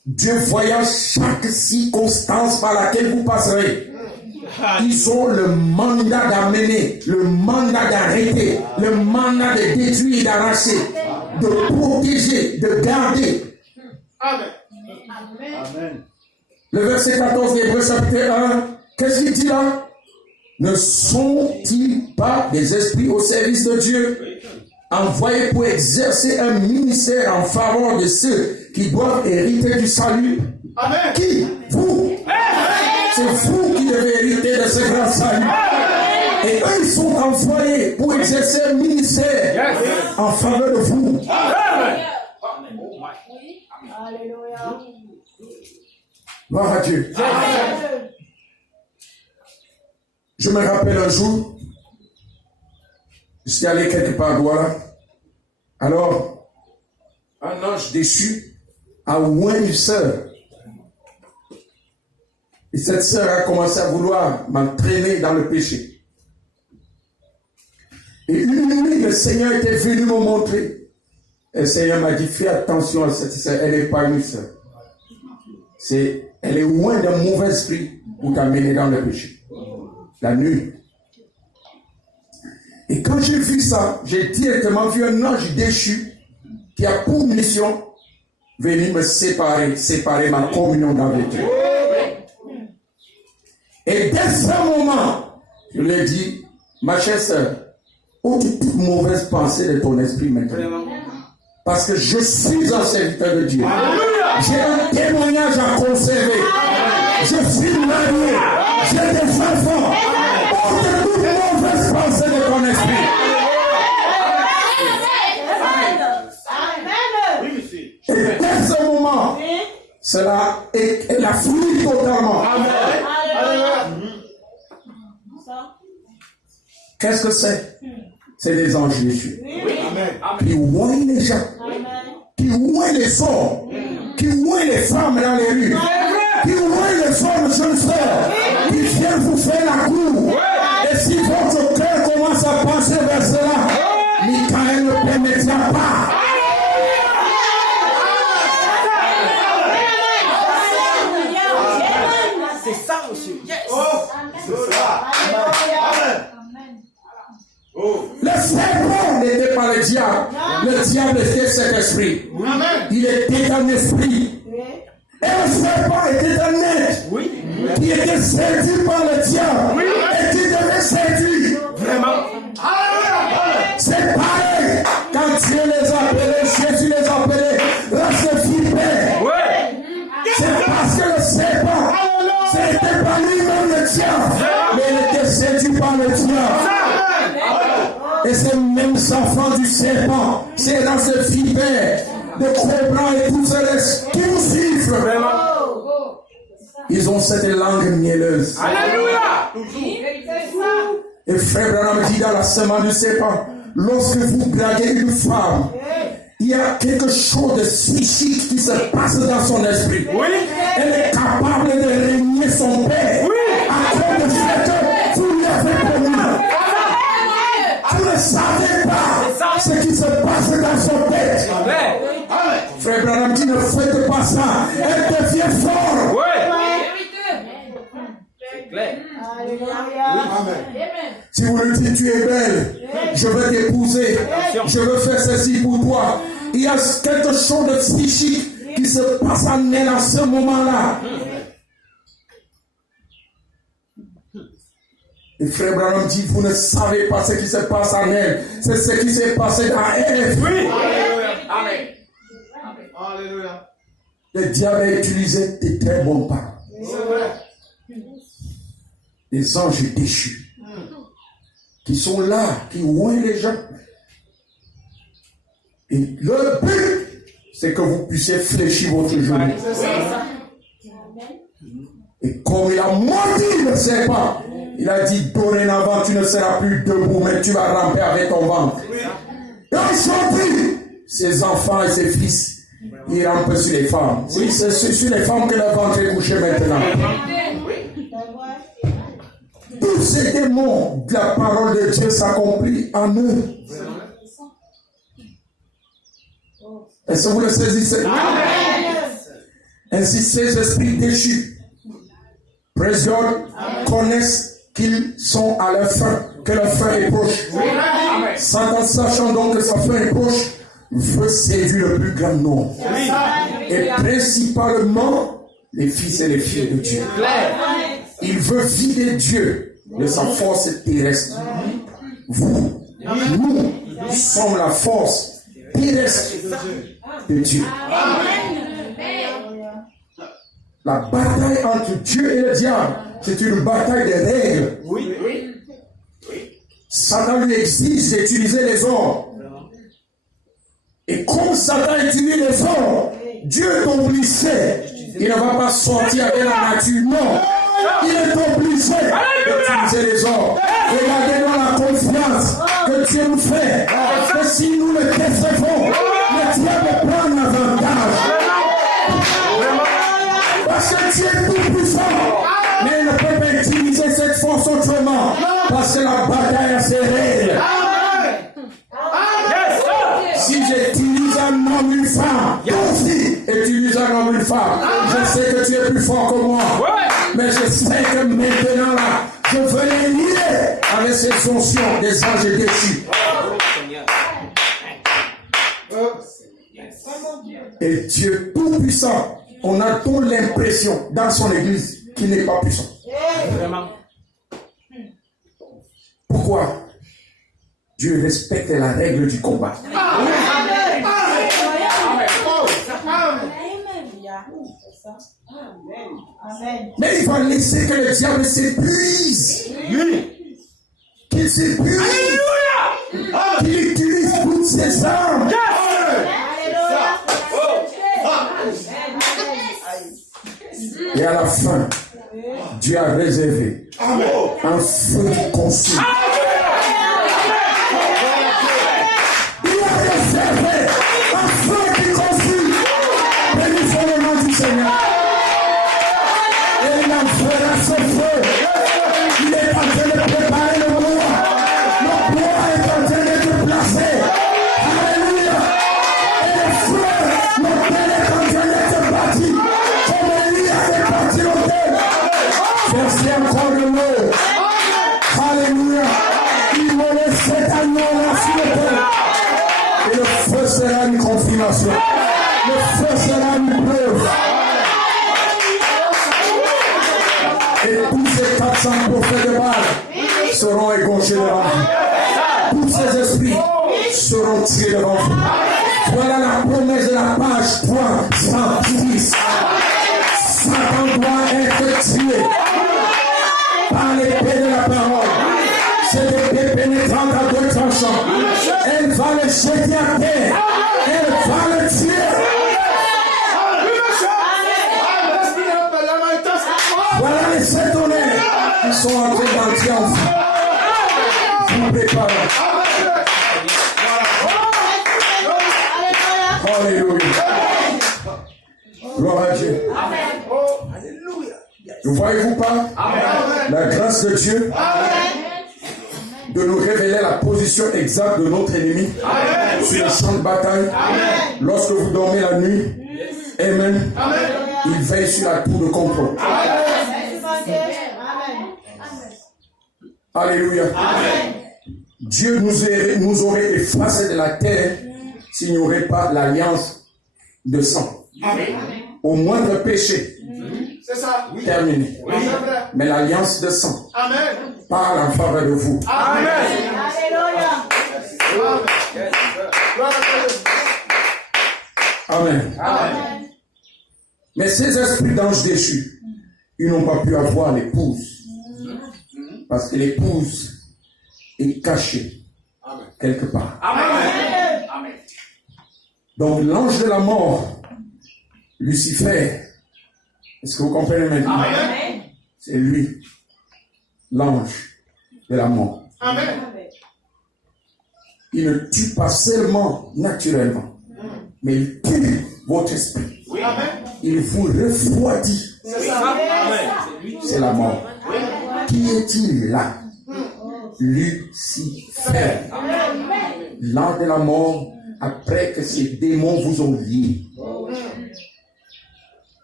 Dieu voyant chaque circonstance par laquelle vous passerez. Ils ont le mandat d'amener, le mandat d'arrêter, le mandat de détruire et d'arracher, de protéger, de garder. Amen. Le verset 14 d'Hébreux chapitre 1, qu'est-ce qu'il dit là? Ne sont-ils pas des esprits au service de Dieu, envoyés pour exercer un ministère en faveur de ceux qui doivent hériter du salut? Amen. Qui? Vous. C'est vous qui devez hériter de ce grand salut. Et eux, ils sont envoyés pour exercer un ministère en faveur de vous. Gloire à Dieu. Je me rappelle un jour, j'étais allé quelque part à Douala. Alors, un ange déchu a oint une sœur. Et cette sœur a commencé à vouloir m'entraîner dans le péché. Et une nuit, le Seigneur était venu me montrer. Et le Seigneur m'a dit, fais attention à cette sœur, elle n'est pas une sœur. Elle est loin d'un mauvais esprit pour t'amener dans le péché. La nuit. Et quand j'ai vu ça, j'ai directement vu un ange déchu qui a pour mission venir me séparer ma communion avec Dieu. Et dès ce moment, je lui ai dit, ma chère sœur, ôte toute mauvaise pensée de ton esprit maintenant. Parce que je suis un serviteur de Dieu. J'ai un témoignage à conserver. Je suis marié. J'ai des enfants. Ôte toute mauvaise pensée de ton esprit. Et dès ce moment, cela elle a fui totalement. Qu'est-ce que c'est? C'est des anges déchus. Qui ouïent les gens, qui ouïent les sorts, qui ouïent les femmes dans les rues, qui ouïent les femmes jeunes sœurs, qui viennent vous faire la cour. Et si votre cœur commence à penser vers cela, Michael ne permettra pas. C'est ça, monsieur. Yes. Le serpent n'était pas le diable. Le diable était cet esprit. Il était un esprit. Et le serpent était un être qui était séduit par le diable et qui devait séduire. Vraiment. C'est pareil. Quand Dieu les a appelés, Jésus les a appelés, race vipère. C'est parce que le serpent, c'était pas lui-même le diable, mais il était séduit par le diable. Et ces mêmes enfants du serpent, c'est dans ce vipère de cobra et tout cela qui nous suivent. Ils ont cette langue mielleuse. Alléluia. Et frère Branham dit dans la semaine du serpent, lorsque vous blaguez une femme, il y a quelque chose de psychique qui se passe dans son esprit. Elle est capable de régner son père à cause du fait que vous lui avez promis. Vous ne savez pas ce qui se passe dans son tête. Frère Branham dit, ne faites pas ça. Elle devient forte. C'est clair. Si vous lui dites, tu es belle, je vais t'épouser, je veux faire ceci pour toi. Il y a quelque chose de psychique qui se passe en elle à ce moment-là. Et frère Branham dit, vous ne savez pas ce qui se passe en elle. C'est ce qui s'est passé dans elle. Amen. Alléluia. Le diable a utilisé des très bons paroles. Les anges déchus qui sont là, qui ouïent les gens. Et le but, c'est que vous puissiez fléchir votre genou. Et comme il a mordu le serpent, il a dit, dorénavant, tu ne seras plus debout, mais tu vas ramper avec ton ventre. Et aujourd'hui, ses enfants et ses fils, ils rampent sur les femmes. Oui, c'est sur les femmes que le ventre est couché maintenant. Tous ces démons de la parole de Dieu s'accomplissent en eux. Est-ce que vous le saisissez? Ainsi, ces esprits déchus, praise God, connaissent qu'ils sont à leur fin, que leur fin est proche. Satan, sachant donc que sa fin est proche, veut séduire le plus grand nombre. Et principalement les fils et les filles de Dieu. Il veut vider Dieu de sa force terrestre. Vous, nous sommes la force terrestre de Dieu. La bataille entre Dieu et le diable, c'est une bataille de règles. Satan lui exige d'utiliser les hommes. Et comme Satan utilise les hommes, Dieu t'oblige Il ne va pas sortir de la nature, non. Il est obligé d'utiliser les hommes. Regardez-nous la confiance que Dieu nous fait. Que si nous le décevons, le diable prend un avantage. Parce que Dieu est tout puissant. Mais il ne peut pas utiliser cette force autrement. Parce que la bataille est serrée. Si j'utilise un homme, une femme, toi aussi utilise un homme, une femme. Je sais que tu es plus fort que moi. Mais je sais que maintenant là, je veux les lier avec ces fonctions des anges déchus. Et Dieu tout puissant, on a tout l'impression dans son église qu'il n'est pas puissant. Pourquoi? Dieu respecte la règle du combat. Mais il va laisser que le diable s'épuise. Qu'il s'épuise. Qu'il utilise toutes ses armes. Et à la fin, Dieu a réservé un feu qui consume. Il a réservé un feu qui consume. Béni soit le nom du Seigneur. Et il enverra ce feu. Il est en train de préparer le bois. Le bois est en train de se placer. Alléluia. Et le feu, l'autel est en train de se bâtir. Comme Élie avait bâti l'autel. Versez encore le mot. Alléluia. Il me laisse cet agneau-là sur l'autel. Et le feu sera une confirmation. Le feu sera une preuve. Et tous ces 400 prophètes de Baal seront égorgés devant vous. Tous ces esprits seront tirés devant vous. Voilà la promesse de la page 310. Satan doit être tué par l'épée de la parole. Cette épée pénétrante à deux tranchants. Elle va le jeter à terre. Elle va le tuer. Voilà les sept tonnerres qui sont entrés dans le triomphe. Vous préparez. Alléluia. Gloire à Dieu. Ne voyez-vous pas la grâce de Dieu de nous révéler la position exacte de notre ennemi sur le champ de bataille lorsque vous dormez la nuit? Amen. Il veille sur la tour de contrôle. Alléluia. Dieu nous aurait effacé de la terre s'il n'y aurait pas l'alliance de sang. Au moindre péché, c'est ça. terminé. Mais l'alliance de sang parle en faveur de vous. Amen. Amen. Mais ces esprits d'anges déchus, ils n'ont pas pu avoir l'épouse. Parce que l'épouse est cachée quelque part. Amen. Donc l'ange de la mort, Lucifer, est-ce que vous comprenez maintenant? Amen. C'est lui, l'ange de la mort. Amen. Il ne tue pas seulement naturellement, mais il tue votre esprit. Oui. Amen. Il vous refroidit. C'est ça. C'est la mort. Qui est-il là? Lucifer. L'ange de la mort, après que ces démons vous ont liés.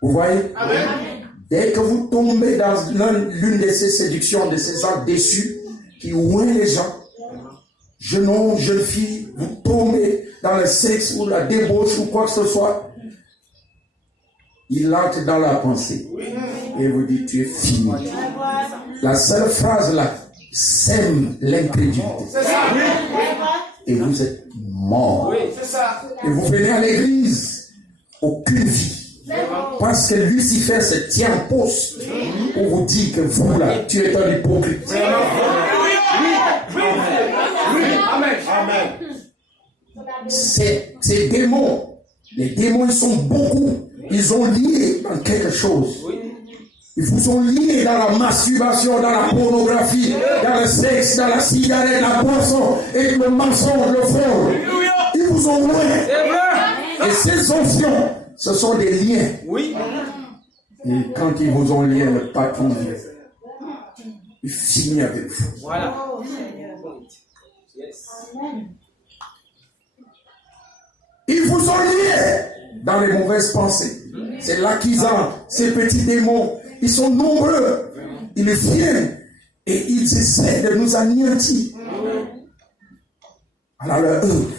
Vous voyez? Amen. Dès que vous tombez dans l'une de ces séductions, de ces actes déçus qui ouïent les gens, jeune homme, jeune fille, vous tombez dans le sexe ou la débauche ou quoi que ce soit, il entre dans la pensée et vous dit tu es fini. La seule phrase là sème l'incrédulité. C'est ça. Et vous êtes mort. C'est ça. Et vous venez à l'église, aucune vie. Parce que Lucifer se tient en poste pour vous dire que vous là, tu es un hypocrite. Amen. Ces démons, les démons ils sont beaucoup. Ils ont lié dans quelque chose. Ils vous ont lié dans la masturbation, dans la pornographie, dans le sexe, dans la cigarette, la boisson, et le mensonge, le fraude. Ils vous ont lié. Et ces options, ce sont des liens. Oui. Et quand ils vous ont lié, le patron vient. Il finit avec vous. Voilà. Ils vous ont lié dans les mauvaises pensées. C'est l'accusant, ces petits démons. Ils sont nombreux. Ils viennent et ils essaient de nous anéantir. À leur œuvre.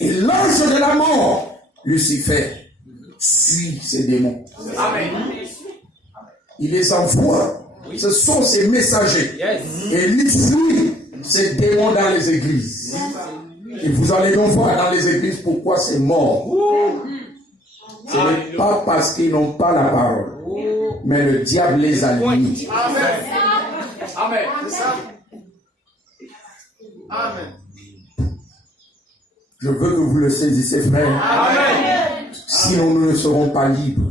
Et l'ange de la mort, Lucifer, suit ces démons. Amen. Il les envoie. Ce sont ses messagers. Et il suit ces démons dans les églises. Et vous allez donc voir dans les églises pourquoi c'est mort. Ce n'est pas parce qu'ils n'ont pas la parole, mais le diable les a liés. Amen. Amen. C'est ça. Amen. Je veux que vous le saisissez, frère. Amen. Sinon, nous ne serons pas libres.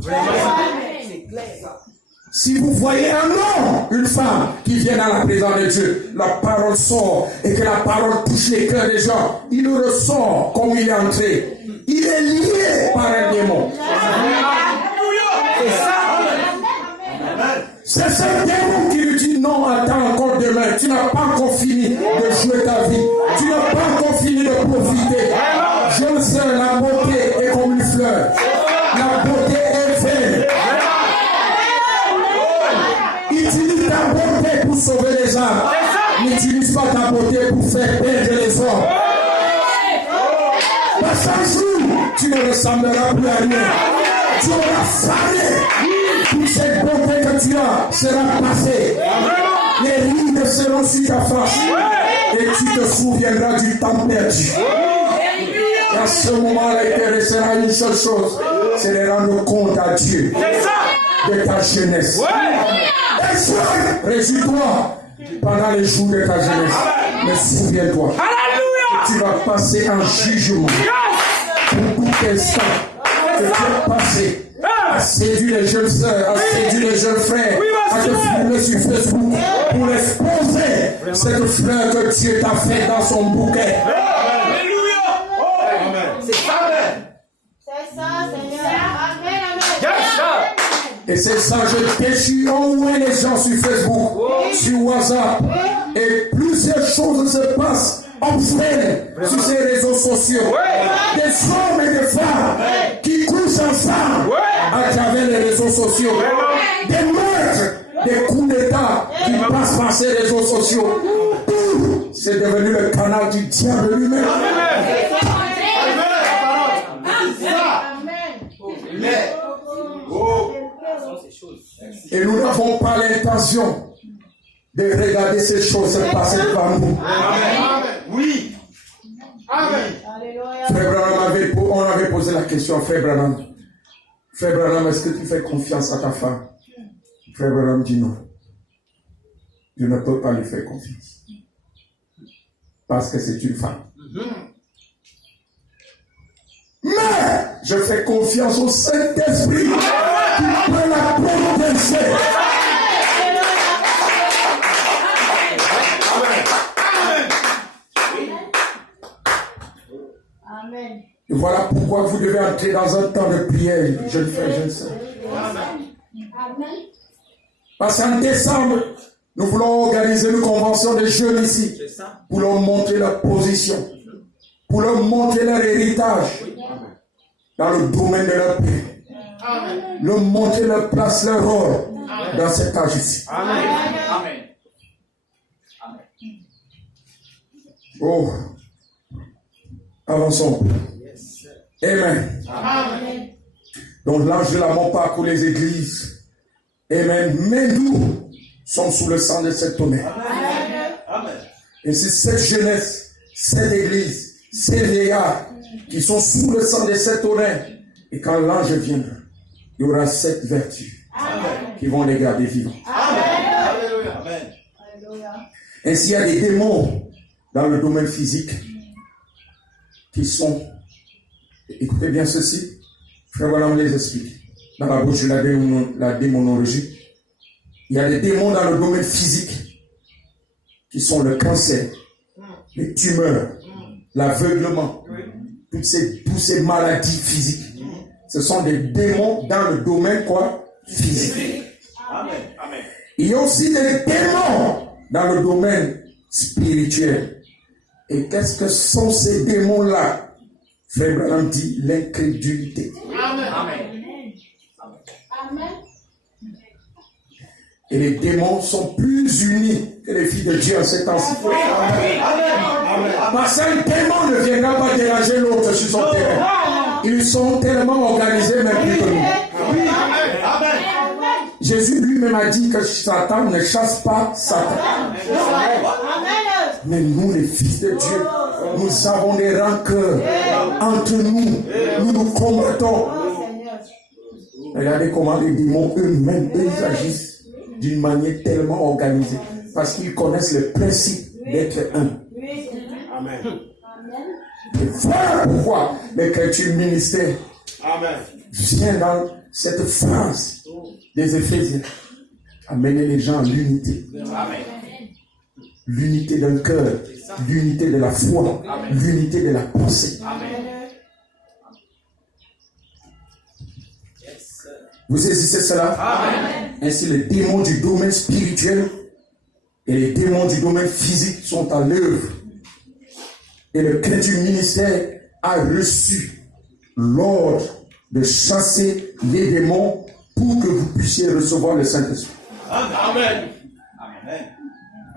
Si vous voyez un homme, une femme qui vient dans la présence de Dieu, la parole sort et que la parole touche les cœurs des gens, il le ressort comme il est entré. Il est lié par un démon. C'est ce démon qui lui dit non, attends encore demain. Tu n'as pas encore fini de jouer ta vie. Tu n'as pas encore fini de profiter. Je sais, la beauté est comme une fleur. La beauté est vaine. Utilise ta beauté pour sauver les âmes. N'utilise pas ta beauté pour faire perdre les hommes. Parce qu'un jour, tu ne ressembleras plus à rien. Tu auras fané. Toute cette beauté que tu as sera passée. Les rides seront sur ta face. Et tu te souviendras du temps perdu. Et à ce moment-là, il te restera une seule chose. C'est de rendre compte à Dieu de ta jeunesse. Et sois, réjouis-toi pendant les jours de ta jeunesse. Mais souviens-toi que tu vas passer en jugement pour tout instant que tu as passé à séduire les jeunes sœurs, à séduire les jeunes frères, à te filmer sur Facebook pour exposer cette fleur que Dieu t'a faite dans son bouquet. C'est ça. C'est ça, Seigneur. Amen. Et c'est ça, je déchire au moins les gens sur Facebook, sur WhatsApp. Et plusieurs choses se passent obscènes sur ces réseaux sociaux. Des hommes et des femmes qui couchent ensemble à travers les réseaux sociaux. Des meurtres, des coups d'État qui passent par ces réseaux sociaux. Tout, c'est devenu le canal du diable lui-même. Et nous n'avons pas l'intention de regarder ces choses passer devant nous. Amen. Oui. Amen. Frère Branham, on avait posé la question à Frère Branham. Frère Branham, est-ce que tu fais confiance à ta femme? Frère Branham dit non. Je ne peux pas lui faire confiance. Parce que c'est une femme. Mais je fais confiance au Saint-Esprit qui peut la protéger. Amen. Et voilà pourquoi vous devez entrer dans un temps de prière, jeune frère, jeune sœur. Parce qu'en décembre, nous voulons organiser une convention de jeunes ici pour leur montrer leur position, pour leur montrer leur héritage dans le domaine de leur paix, leur montrer leur place, leur rôle dans cet âge ici. Amen. Amen. Oh, avançons. Amen. Amen. Donc l'ange de la mort parcourt les églises. Amen. Mais nous sommes sous le sang de cet tonnerre. Amen. Et c'est cette jeunesse, cette église, ces vieillards qui sont sous le sang de cet tonnerre. Et quand l'ange viendra, il y aura cette vertu qui vont les garder vivants. Alléluia. Amen. Ainsi, il y a des démons dans le domaine physique qui sont Écoutez bien ceci. Frère Branham les explique. Dans la bouche de la démonologie, il y a des démons dans le domaine physique qui sont le cancer, les tumeurs, l'aveuglement, toutes ces maladies physiques. Ce sont des démons dans le domaine quoi? Physique. Amen. Amen. Il y a aussi des démons dans le domaine spirituel. Et qu'est-ce que sont ces démons-là? Frère Branham dit l'incrédulité. Amen. Amen. Amen. Et les démons sont plus unis que les filles de Dieu en ces temps-ci. Parce qu'un démon ne viendra pas déranger l'autre sur son terrain. Ils sont tellement organisés même plus que nous. Jésus lui-même a dit que Satan ne chasse pas Satan. Mais nous, les fils de Dieu, nous avons des rancœurs entre nous. Nous nous combattons. Regardez comment les démons eux-mêmes, ils agissent d'une manière tellement organisée. Parce qu'ils connaissent le principe d'être un. Amen. Et voilà pourquoi l'écriture ministère vient dans cette phrase des Éphésiens. Amener les gens à l'unité. L'unité d'un cœur, l'unité de la foi, l'unité de la pensée. Vous saisissez cela? Amen. Ainsi, les démons du domaine spirituel et les démons du domaine physique sont à l'œuvre. Et le chrétien du ministère a reçu l'ordre de chasser les démons pour que vous puissiez recevoir le Saint-Esprit. Amen. Amen.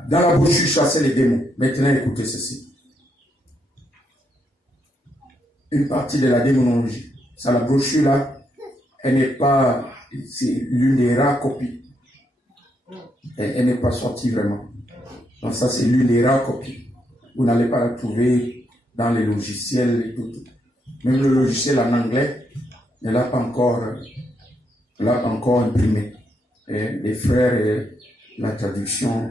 Dans la brochure, chasser les démons. Maintenant, écoutez ceci. Une partie de la démonologie. Ça, la brochure là, elle n'est pas, c'est l'une des rares copies. Elle n'est pas sortie vraiment. Donc ça, c'est l'une des rares copies. Vous n'allez pas la trouver dans les logiciels et tout. Même le logiciel en anglais ne l'a pas encore imprimé. Et les frères et la traduction,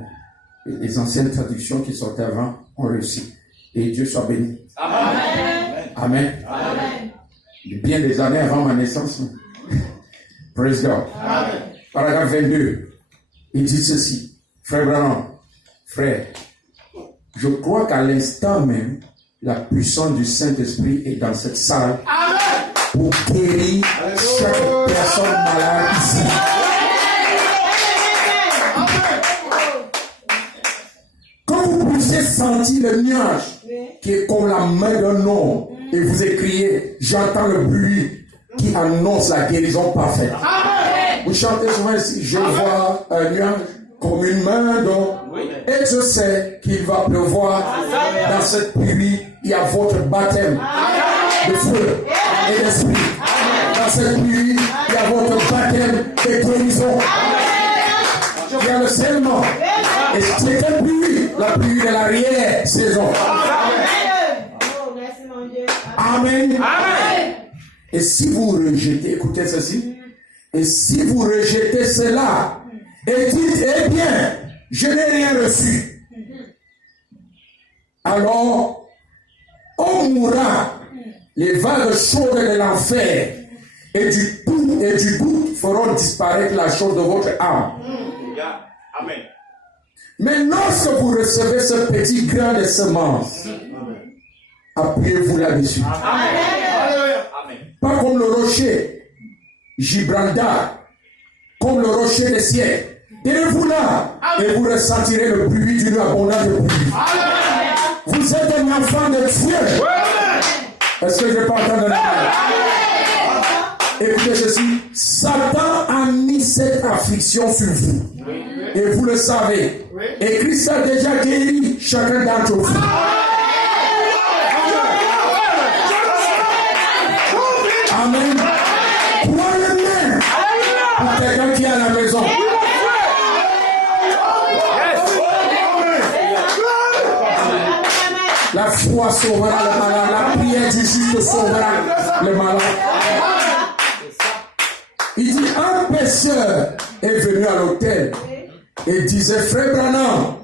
les anciennes traductions qui sortaient avant ont réussi. Et Dieu soit béni. Amen. Amen. Amen. Bien des années avant ma naissance. Praise God. Amen. Paragraphe 22. Il dit ceci. Frère Branham, frère, je crois qu'à l'instant même, la puissance du Saint-Esprit est dans cette salle. Amen. Pour guérir chaque personne malade ici. Quand vous puissiez sentir le nuage qui est comme la main d'un homme et vous écriez, j'entends le bruit qui annonce la guérison parfaite. Amen. Vous chantez souvent ici, je vois un nuage comme une main d'homme et je sais qu'il va pleuvoir. Dans cette pluie, il y a votre baptême de feu et d'esprit. Dans cette pluie, il y a votre baptême de guérison. Il y a le scellement. Et c'est une pluie, la pluie de l'arrière-saison. Amen. Amen. Et si vous rejetez, écoutez ceci, et si vous rejetez cela, et dites, eh bien, je n'ai rien reçu, alors, on mourra, les vagues chaudes de l'enfer et du doute feront disparaître la chose de votre âme. Amen. Mais lorsque vous recevez ce petit grain de semence, appuyez-vous là-dessus. Amen. Pas comme le rocher Gibraltar, comme le rocher des siècles. Tenez-vous là et vous ressentirez le bruit d'une abondance de pluie. Vous êtes un enfant de Dieu. Est-ce que je n'ai pas entendu Écoutez ceci. Satan a mis cette affliction sur vous. Et vous le savez. Et Christ a déjà guéri chacun d'entre vous. Amen. Croyez-le pour quelqu'un qui est à la maison. La foi sauvera le malade. La prière du juste sauvera le malade. Il dit, un pécheur est venu à l'autel et disait, frère Branham,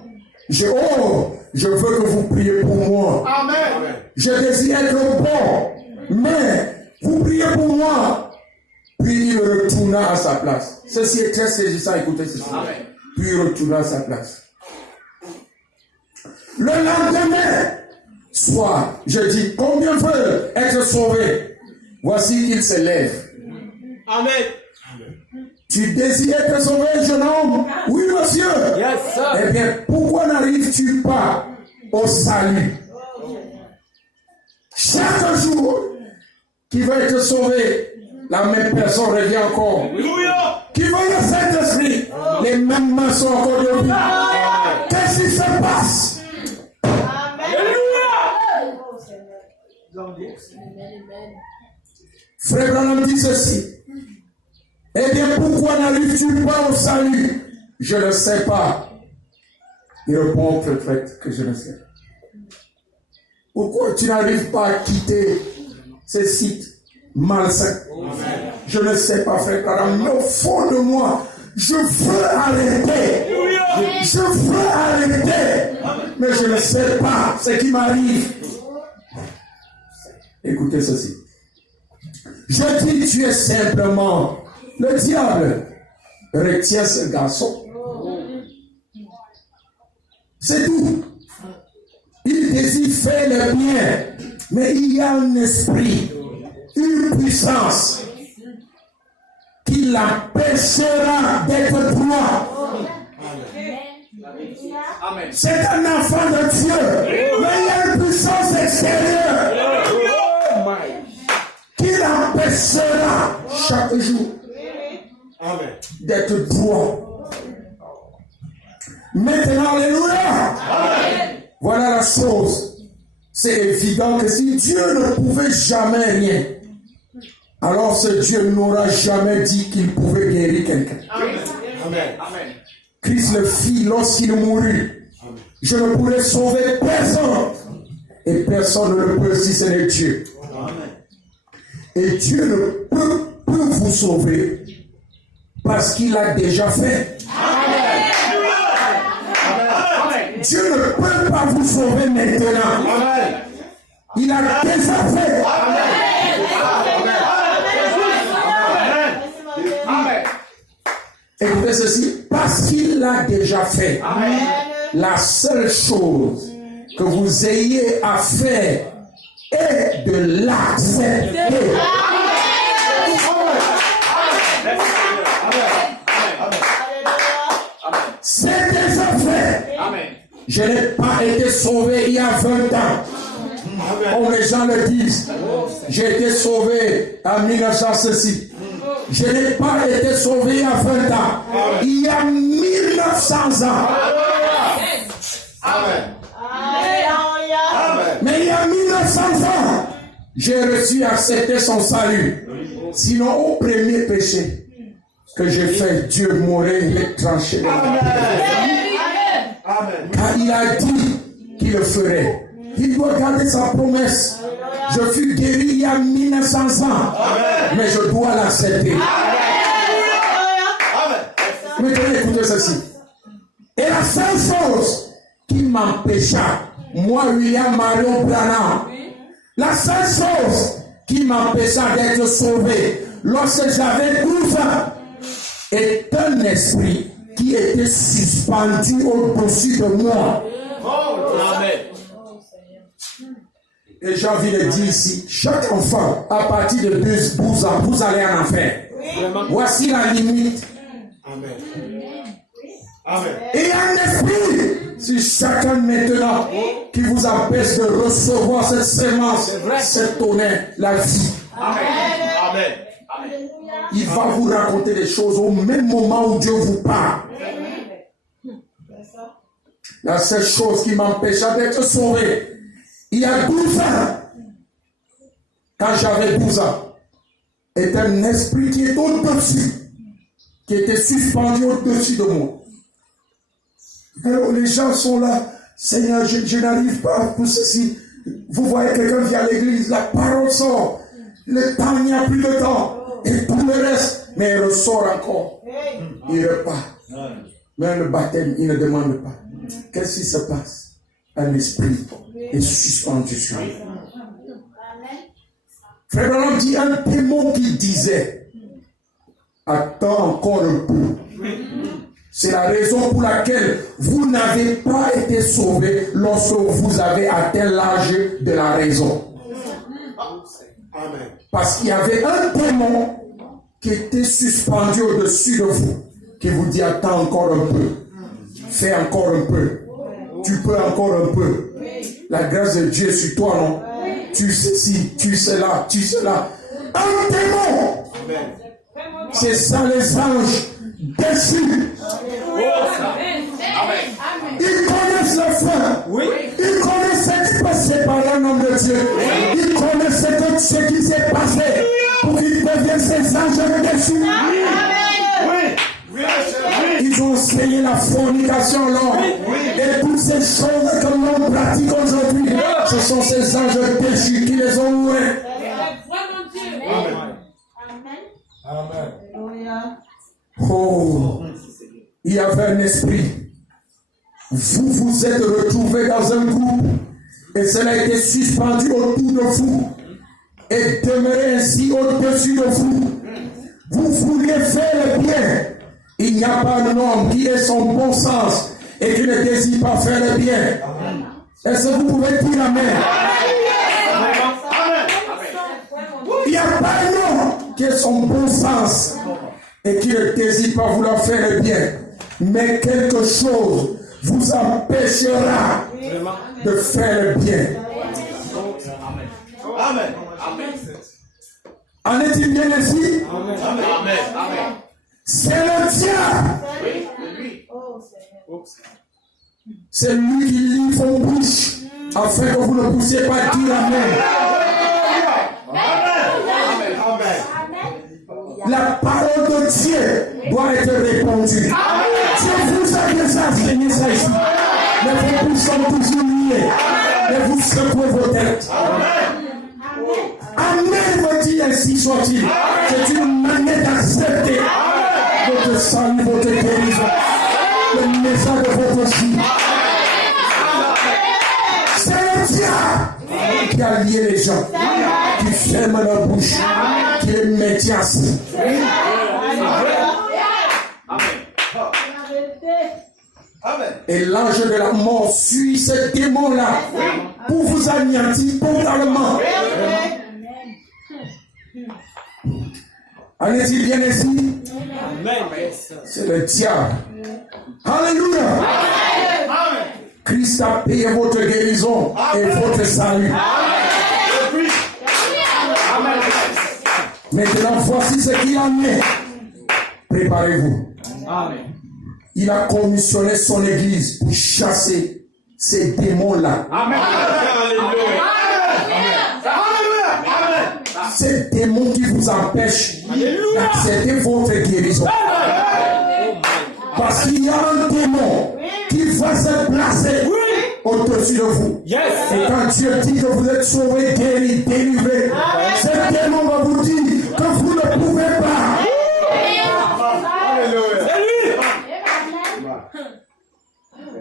je veux que vous priez pour moi. Amen. Je désire être bon, Mais vous priez pour moi. Puis il retourna à sa place. Ceci est très saisissant, écoutez ceci. Amen. Puis il retourna à sa place. Le lendemain, soir, je dis, combien veulent être sauvés? Voici qu'il se lève. Amen. Tu désires être sauvé, jeune homme? Oui, monsieur. Yes, sir. Eh bien, pourquoi n'arrives-tu pas au salut? Chaque jour, qui veut être sauvé, la même personne revient encore. Alléluia. Qui veut le Saint-Esprit, les mêmes mains sont encore debout. Qu'est-ce qui se passe? Frère Branham dit ceci. Eh bien, pourquoi n'arrives-tu pas au salut? Je ne sais pas. Il répond au prophète que je ne sais pas. Pourquoi tu n'arrives pas à quitter ces sites malsains? Je ne sais pas, frère Branham, mais au fond de moi, je veux arrêter. Je veux arrêter. Mais je ne sais pas ce qui m'arrive. Écoutez ceci. Je dis, tu es simplement le diable. Retiens ce garçon. C'est tout. Il désire faire le bien, mais il y a un esprit, une puissance qui l'empêchera d'être droit. Amen. C'est un enfant de Dieu, mais il y a une puissance extérieure qui l'empêchera chaque jour d'être droit. Maintenant, alléluia. Voilà la chose. C'est évident que si Dieu ne pouvait jamais rien, alors ce Dieu n'aura jamais dit qu'il pouvait guérir quelqu'un. Amen. Amen. Christ le fit lorsqu'il mourut. Je ne pourrais sauver personne. Et personne ne le peut si ce n'est Dieu. Et Dieu ne peut vous sauver parce qu'il a déjà fait. Dieu ne peut pas vous sauver maintenant. Il a déjà fait. Écoutez ceci, parce qu'il l'a déjà fait. La seule chose que vous ayez à faire est de l'accepter. C'est déjà fait. Je n'ai pas été sauvé il y a 20 ans. Comme les gens le disent. J'ai été sauvé en 1906. Je n'ai pas été sauvé il y a 20 ans. Il y a 1900 ans. Mais il y a 1900 ans, j'ai reçu accepter son salut. Sinon, au premier péché que j'ai fait, Dieu m'aurait retranché. Car il a dit qu'il le ferait. Il doit garder sa promesse. Je fus guéri il y a 1900 ans, mais je dois l'accepter. Maintenant, écoutez ceci. Et la seule chose qui m'empêcha, moi, William Marion Branham, la seule chose qui m'empêcha d'être sauvé lorsque j'avais 12 ans est un esprit qui était suspendu au-dessus de moi. Amen. Et j'ai envie de dire ici, chaque enfant, à partir de 12 ans, vous allez en enfer. Voici la limite. Et il y a un esprit, si chacun maintenant qui vous empêche de recevoir cette sémence, cette tonnerre, la vie. Amen. Il va vous raconter des choses au même moment où Dieu vous parle. La seule chose qui m'empêcha d'être sauvé, il y a 12 ans, quand j'avais 12 ans, est un esprit qui est au-dessus, qui était suspendu au-dessus de moi. Alors les gens sont là, Seigneur, je n'arrive pas à tout ceci. Vous voyez quelqu'un vient à l'église, la parole sort, le temps, il n'y a plus de temps, et tout le reste, mais il ressort encore, il repart. Mais le baptême, il ne demande pas. Qu'est-ce qui se passe? Un esprit est suspendu sur lui. Frère Branham dit un démon qui disait attends encore un peu. C'est la raison pour laquelle vous n'avez pas été sauvés lorsque vous avez atteint l'âge de la raison. Parce qu'il y avait un démon qui était suspendu au-dessus de vous, qui vous dit attends encore un peu, fais encore un peu, tu peux encore un peu. La grâce de Dieu est sur toi, non? Tu sais ci, tu sais là, tu sais là. Un démon! C'est ça les anges déçus. Ils connaissent la fin. Ils connaissent ce qui passait par un homme de Dieu. Ils connaissent ce qui s'est passé pour qu'ils deviennent ces anges déçus. Ils ont enseigné la fornication, l'homme. Et toutes ces choses que l'homme pratique aujourd'hui, ce sont ces anges déchus qui les ont loués. Amen. Oh, il y avait un esprit. Vous vous êtes retrouvés dans un groupe et cela a été suspendu autour de vous et demeuré ainsi au-dessus de vous. Vous vouliez faire le bien. Il n'y a pas un homme qui ait son bon sens et qui ne désire pas faire le bien. Est-ce que vous pouvez dire amen? Il n'y a pas un homme qui ait son bon sens et qui ne désire pas vouloir faire le bien. Mais quelque chose vous empêchera de faire le bien. Amen. En est-il bien ici? Amen. C'est le diable. C'est lui qui lit vos bouches afin que vous ne puissiez pas dire amen. La parole de Dieu doit être répandue. Dieu vous a déjà enseigné ça ici. Mais vos bouches sont toujours liées. Mais vous secouez vos têtes. Amen me dit ainsi soit-il. C'est une manière d'accepter votre salut, votre guérison, le message de votre vie. C'est le diable qui a lié les gens, qui ferme leur bouche, qui les maintient assis. Et l'ange de la mort suit ce démon-là pour vous anéantir totalement. En est-il bien ici? C'est le diable. Alléluia. Christ a payé votre guérison et votre salut. Maintenant, voici ce qu'il en est. Préparez-vous. Il a commissionné son église pour chasser ces démons-là. Ces démons qui vous empêchent d'accepter votre guérison. Parce qu'il y a un démon qui va se placer au-dessus de vous. Et quand Dieu dit que vous êtes sauvés, guéris, délivrés, ce démon va vous dire que vous ne pouvez pas.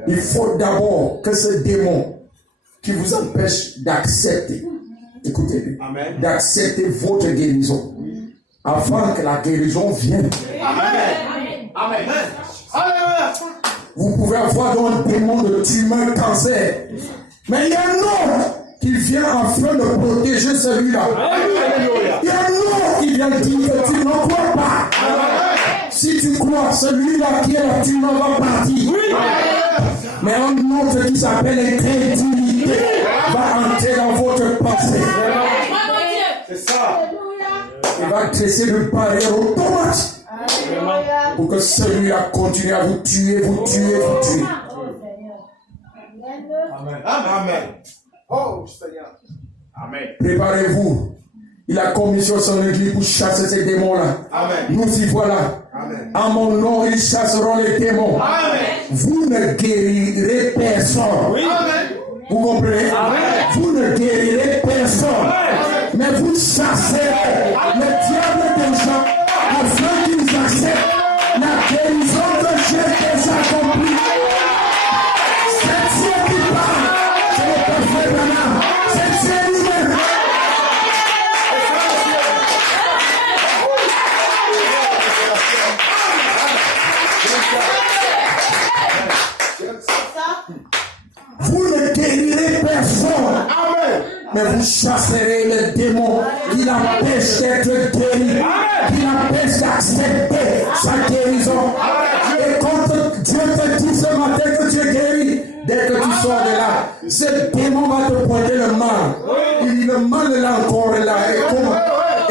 Il faut d'abord que ce démon qui vous empêche d'accepter, écoutez, d'accepter votre guérison, afin que la guérison vienne. Amen. Vous pouvez avoir donc un démon de tumeur, cancer, mais il y a un homme qui vient afin de protéger celui-là. Il y a un homme qui vient dire que tu ne crois pas. Si tu crois, celui-là qui est la tumeur va partir. Mais un autre qui s'appelle incrédulité va entrer dans votre pensée. C'est ça. Il va dresser une barrière automatique pour que celui-là continue à vous tuer. Amen. Oh, Seigneur. Amen. Préparez-vous. Il a commissionné son église pour chasser ces démons-là. Nous y voilà. Amen. En mon nom, ils chasseront les démons. Amen. Vous ne guérirez personne. Amen. Vous comprenez? Vous ne guérirez personne. Mais vous chasserez le diable des gens afin qu'ils acceptent la guérison que Dieu déjà accomplie. C'est Dieu qui parle. C'est le prophète Branham. C'est Dieu lui-même. Mais vous chasserez les démons qui l'empêchent d'être guéri, qui l'empêchent d'accepter sa guérison. Et quand Dieu te dit ce matin que tu es guéri, dès que tu sors de là, ce démon va te pointer le mal. Il dit le mal est là encore là.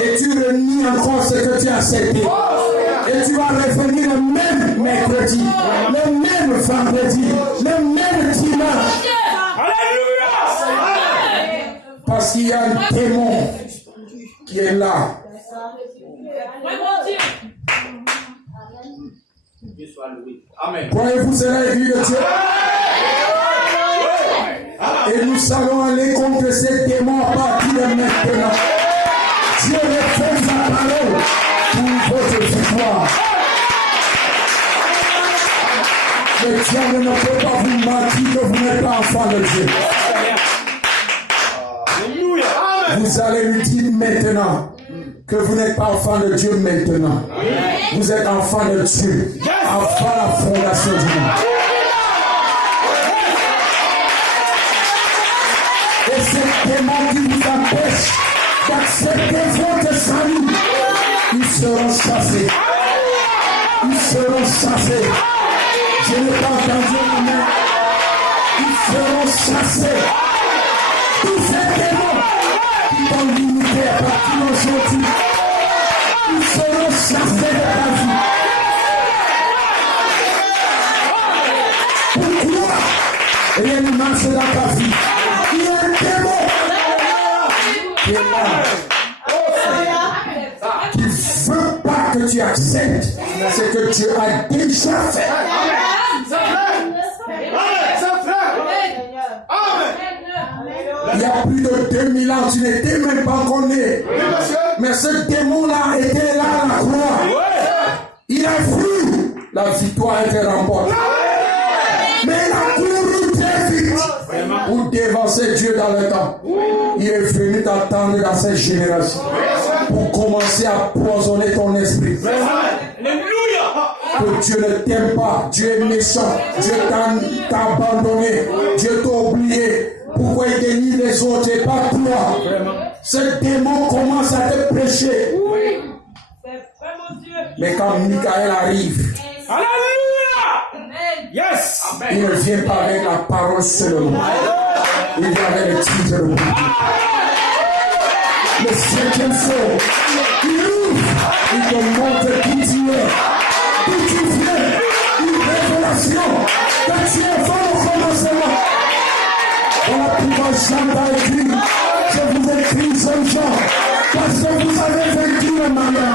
Et tu renies encore ce que tu as accepté. Et tu vas revenir le même mercredi, le même vendredi, le même dimanche. Parce qu'il y a un démon qui est là. Croyez-vous cela, Église de Dieu? Et nous allons aller contre ces démons à partir de maintenant. Dieu répond sa parole pour votre victoire. Le diable ne peut pas vous mentir que vous n'êtes pas enfant de Dieu. Vous allez lui dire maintenant que vous n'êtes pas enfant de Dieu maintenant. Vous êtes enfant de Dieu avant la fondation du monde. Et ces démons qui vous empêchent d'accepter votre salut, ils seront chassés. Ils seront chassés. Je n'ai pas entendu le nom. Ils seront chassés. Tous ces démons qui vont limiter à partir d'aujourd'hui, ils seront chassés de ta vie. Pourquoi rien ne marche dans ta vie? Il y a un démon qui est là, qui ne veut pas que tu acceptes ce que Dieu a déjà fait. Il y a plus de 2000 ans, tu n'étais même pas encore né. Mais ce démon-là était là à la croix. Il a fui. La victoire a été remportée. Mais il a couru très vite pour dévancer Dieu dans le temps. Il est venu t'attendre dans cette génération pour commencer à poisonner ton esprit. Que Dieu ne t'aime pas, Dieu est méchant, Dieu t'a abandonné, Dieu t'a oublié. Pourquoi il dénie les autres et pas toi? Ce démon commence à te prêcher. Mais quand Michael arrive, Yes. il ne vient pas avec la parole seulement. Il vient avec le titre. Le septième saut, il ouvre, il te montre qui tu es. D'où tu viens, une révélation que tu es avant le commencement. Voilà pourquoi Jean t'a écrit, je vous écris, jeunes gens, parce que vous avez vaincu le malheur.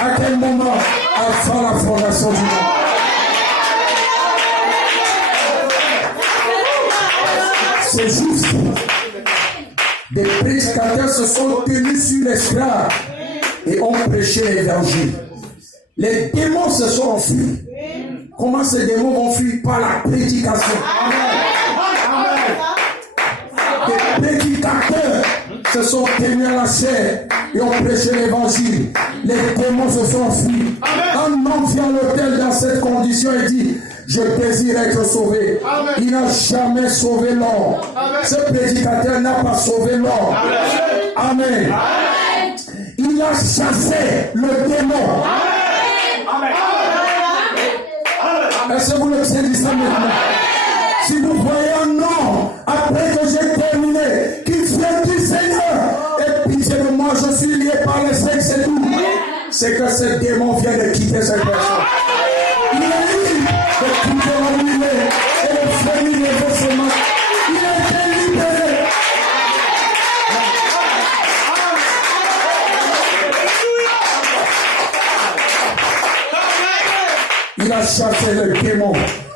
À quel moment? Avant la fondation du monde. C'est juste. Des prédicateurs se sont tenus sur l'estrade et ont prêché l'évangile. Les démons se sont enfuis. Comment ces démons vont fuir? Par la prédication. Des prédicateurs se sont tenus à la chair et ont prêché l'évangile. Les démons se sont enfuis. Un homme vient à l'autel dans cette condition et dit: je désire être sauvé. Il n'a jamais sauvé l'homme. Ce prédicateur n'a pas sauvé l'homme. Amen. Il a chassé le démon. Est-ce que vous le saisissez maintenant? Si vous voyez un homme, après que j'ai terminé, qui vient du Seigneur, et pitié de moi, je suis lié par le sexe et tout, c'est que ce démon vient de quitter cette personne. Il est libre de quitter la nuit et de finir les vêtements. Il a été libéré. Il a chassé le démon.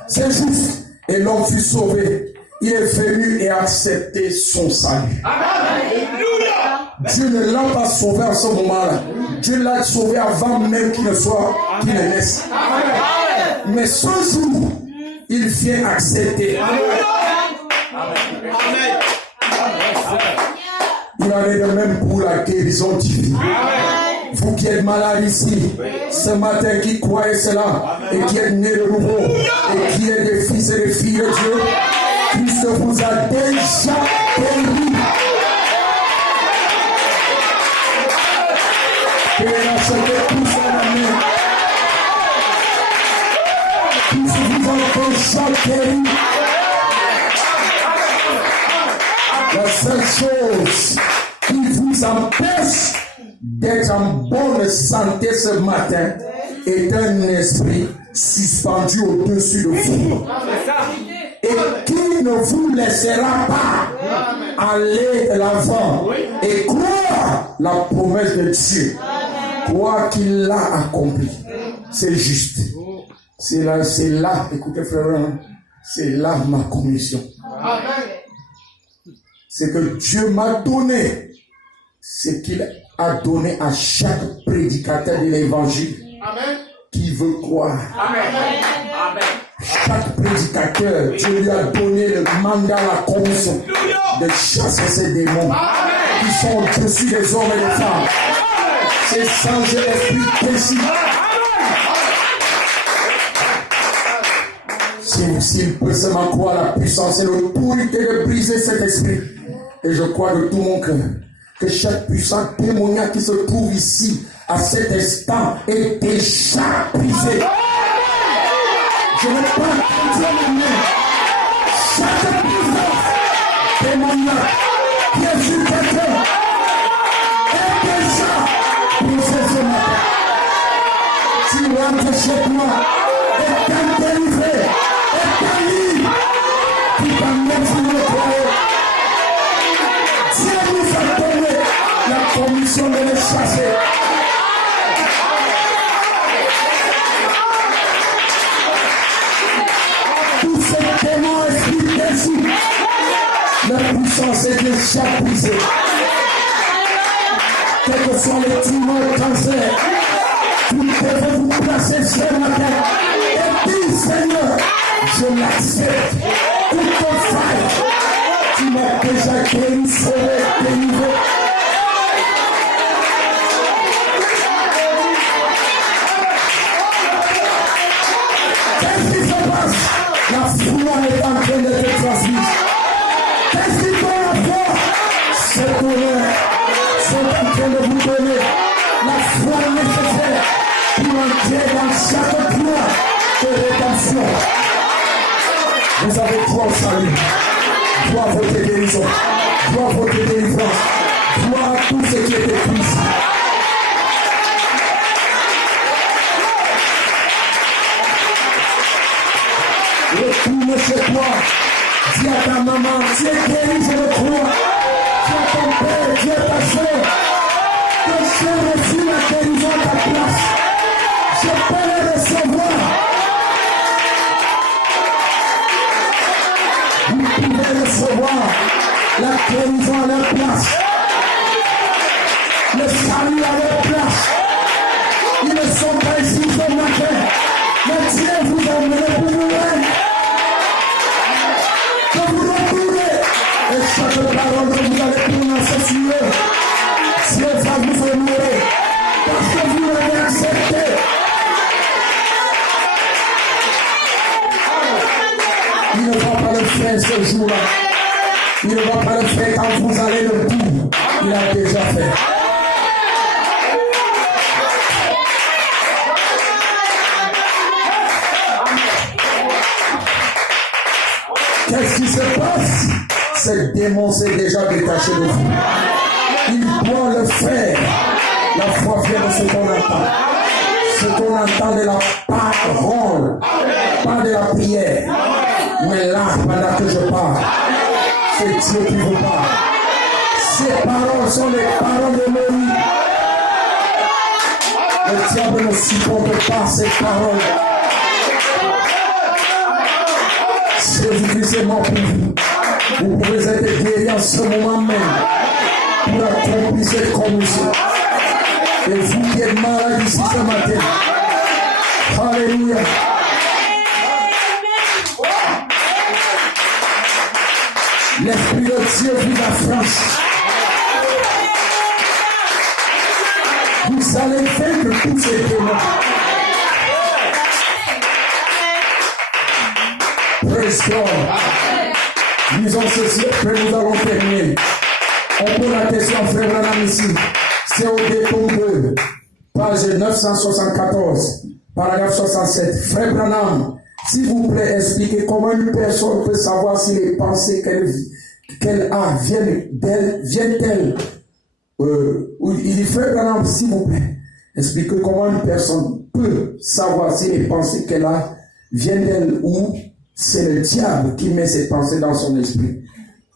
C'est juste. Et l'homme fut sauvé. Il est venu et a accepté son salut. Dieu ne l'a pas sauvé en ce moment-là. Dieu l'a sauvé avant même qu'il ne naisse. Mais ce jour, il vient accepter. Il en est de même pour la guérison divine. Vous qui êtes malade ici, ce matin, qui croyez cela, et qui êtes nés de nouveau, et qui êtes des fils et des filles de Dieu, Christ vous a déjà guéri. Et la chute pousse à la main. Christ vous a déjà guéri. La seule chose qui vous empêche d'être en bonne santé ce matin est un esprit suspendu au-dessus de vous et qui ne vous laissera pas aller de l'avant et croire la promesse de Dieu, croire qu'il l'a accompli. C'est juste. C'est là, écoutez frère, c'est là ma commission. C'est que Dieu m'a donné ce qu'il a donné à chaque prédicateur de l'évangile qui veut croire. Amen. Chaque prédicateur, Dieu lui a donné le mandat, la commission de chasser ces démons qui sont au-dessus des hommes et des femmes. C'est changer l'esprit péché. S'il peut seulement croire la puissance et l'autorité de briser cet esprit. Et je crois de tout mon cœur que chaque puissant démoniaque qui se trouve ici à cet instant est déjà brisé. Je ne veux pas dire ma main. Chaque puissance démoniaque qui est sur quelqu'un est déjà brisé ce matin. Tu rentres chez toi et t'es délivré et t'es libre. Tu t'amènes sur le croyant. Dieu nous a donné la commission de les chasser. Tous ces démons esprits ici, la puissance est déjà brisée. Quel que soit les tumeurs, le cancer, vous devez vous placer ce matin et dire Seigneur, je l'accepte. Toute ton faille. Tu m'as déjà guéri, sauvé, délivré. Qu'est-ce qui se passe? La foi est en train de te transmettre. Qu'est-ce qui donne la foi? Ces douleurs sont en train de vous donner la foi nécessaire pour entrer dans chaque gloire de rédemption. Vous avez foi au salut. Toi votre guérison, toi votre délivrance, toi tout ce qui est écrit. Retourne chez toi, dis à ta maman, tu es guéri, je le crois. Dis à ton père, dis à ta soeur, que je reçois la guérison à ta place. Je peux les recevoir. Vous pouvez recevoir la guérison à leur place, le salut à leur place. Ils ne sont pas ici ce matin, mais Dieu vous a emmené pour vous-même. Que vous retournez et chaque parole que vous allez prononcer sur eux, Dieu va vous honorer parce que vous l'avez accepté. Il ne va pas le faire ce jour-là. Il ne va pas le faire quand vous allez le dire. Il a déjà fait. Qu'est-ce qui se passe? Ce démon s'est déjà détaché de vous. Il doit le faire. La foi vient de ce qu'on entend. Ce qu'on entend de la parole, pas de la prière. Mais là, pendant que je parle, c'est Dieu qui vous parle. Ces paroles sont les paroles de Moïse. Le diable ne supporte pas ces paroles. Jésus-Christ est mort pour vous. Vous pouvez être guéris en ce moment même pour accomplir cette commission. Et vous qui êtes malade ici ce matin, alléluia. L'Esprit de Dieu vous affranchit. Vous allez vaincre tous ces démons. Praise God. Disons ceci, après nous allons terminer. On pose la question, frère Branham, ici. C'est au dépôt 2, page 974, paragraphe 67. Frère Branham, s'il vous plaît, expliquez comment une personne peut savoir si les pensées qu'elle a viennent-elles. Il dit, frère Branham, s'il vous plaît, expliquez comment une personne peut savoir si les pensées qu'elle a viennent d'elle ou c'est le diable qui met ses pensées dans son esprit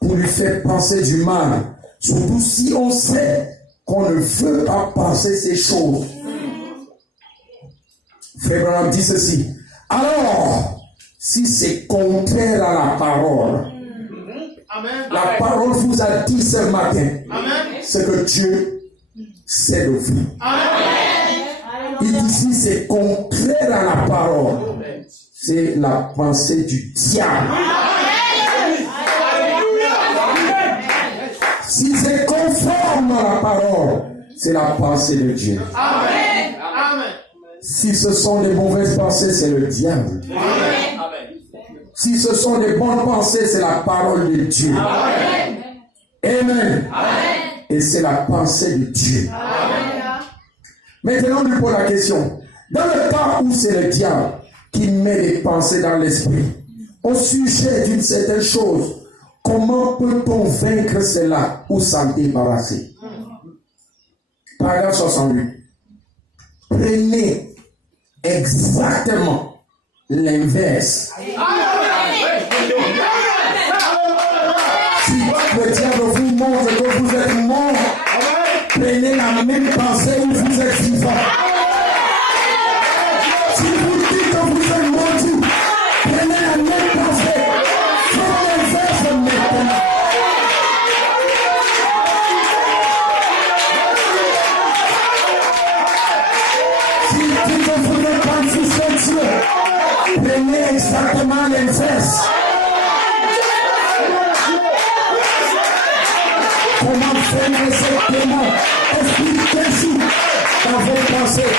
pour lui faire penser du mal. Surtout si on sait qu'on ne veut pas penser ces choses. Frère Branham dit ceci. Alors, si c'est contraire à la parole, la parole vous a dit ce matin, ce que Dieu sait de vous. Il dit si c'est contraire à la parole, c'est la pensée du diable. Si c'est conforme à la parole, c'est la pensée de Dieu. Si ce sont des mauvaises pensées, c'est le diable. Si ce sont des bonnes pensées, c'est la parole de Dieu. Amen. Et c'est la pensée de Dieu. Maintenant, on lui pose la question. Dans le cas où c'est le diable qui met les pensées dans l'esprit, au sujet d'une certaine chose, comment peut-on vaincre cela ou s'en débarrasser? Paragraphe 68. Prenez exactement l'inverse. Si le diable vous montre que vous êtes mort, prenez la même pensée où vous êtes vivant. Si vous dites que vous êtes maudit, prenez la même pensée. Faites l'inverse maintenant. Si vous dites que vous n'êtes pas fils de Dieu, prenez exactement l'inverse. Comment faire exactement? Expliquez-vous dans vos pensées.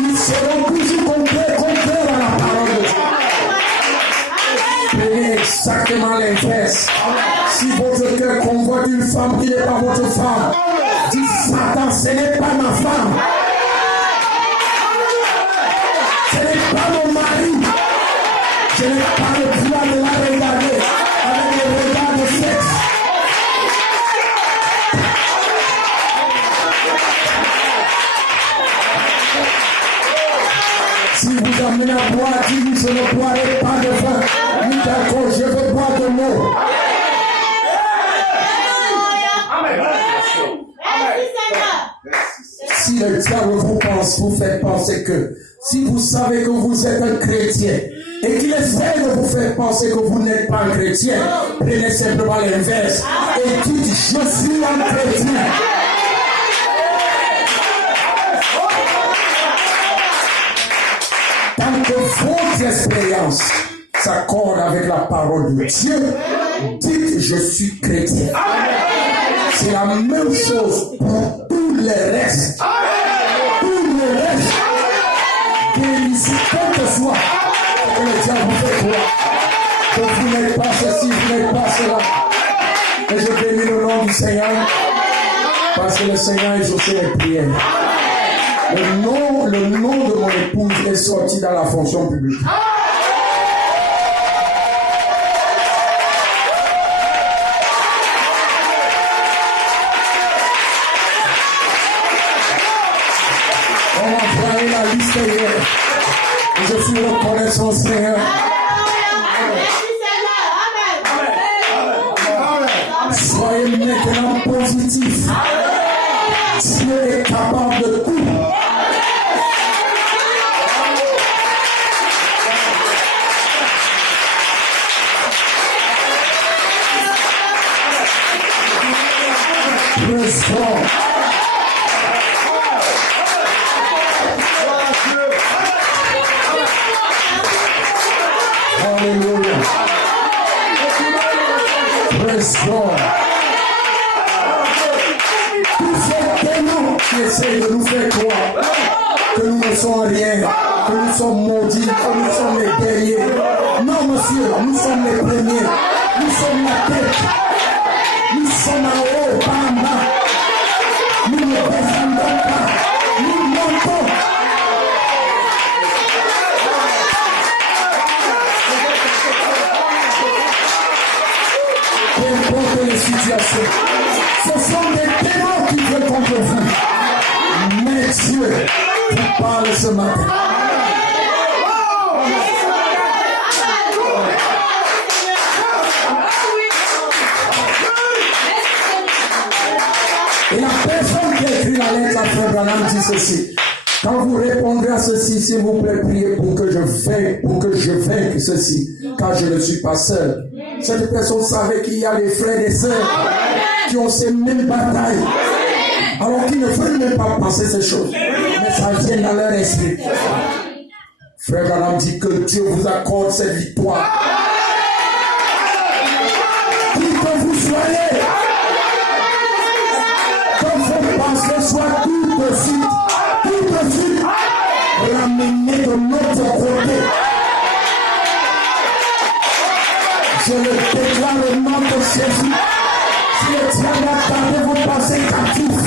Ils seront toujours contraires à la parole de Dieu. Prenez exactement l'inverse. Si votre cœur convoite une femme qui n'est pas votre femme, dites Satan, ce n'est pas ma femme. Ce n'est pas mon mari. Je n'ai pas le droit de la regarder avec le regard de sexe. Si vous amenez à boire, dites je ne boirai pas de vin, ni d'alcool, je veux boire de l'eau. Si le diable vous fait penser que, si vous savez que vous êtes un chrétien, et qu'il essaie de vous faire penser que vous n'êtes pas un chrétien, prenez simplement l'inverse et dites, je suis un chrétien. Tant que votre expérience s'accorde avec la parole de Dieu, dites, je suis chrétien. C'est la même chose pour tous les restes. Tous les restes. Guérissez quel que soit. Que le diable vous fait croire que vous n'êtes pas ceci, vous n'êtes pas cela. Et je bénis le nom du Seigneur, parce que le Seigneur exauce les prières. Le nom de mon épouse est sorti dans la fonction publique. On va travailler la liste hier. Je suis reconnaissant, Seigneur. Soyez maintenant positif. Dieu est capable de tout. Praise God. Hallelujah. Praise God. Tous ces démons qui essayent de nous faire croire que nous ne sommes rien, que nous sommes maudits, que nous sommes les derniers. Non, monsieur, nous sommes les premiers. Nous sommes la tête. Nous sommes en haut, pas en bas. Nous ne descendons pas. Nous montons. Peu importe les situations, ce sont des démons qui viennent contre vous. Mais Dieu vous parle ce matin. Et la personne qui a écrit la lettre à Frère Branham dit ceci. Quand vous répondrez à ceci, s'il vous plaît, priez pour que je vainque ceci, car je ne suis pas seul. Cette personne savait qu'il y a des frères et sœurs qui ont ces mêmes batailles, alors qu'ils ne veulent même pas penser ces choses, mais ça vient dans leur esprit. Frère Branham dit que Dieu vous accorde cette victoire. Qui que vous soyez, quand vos pensées soient tout de suite, ramenez de l'autre côté. Je le déclare au nom de Jésus. Si le diable a gardé vos pensées captives,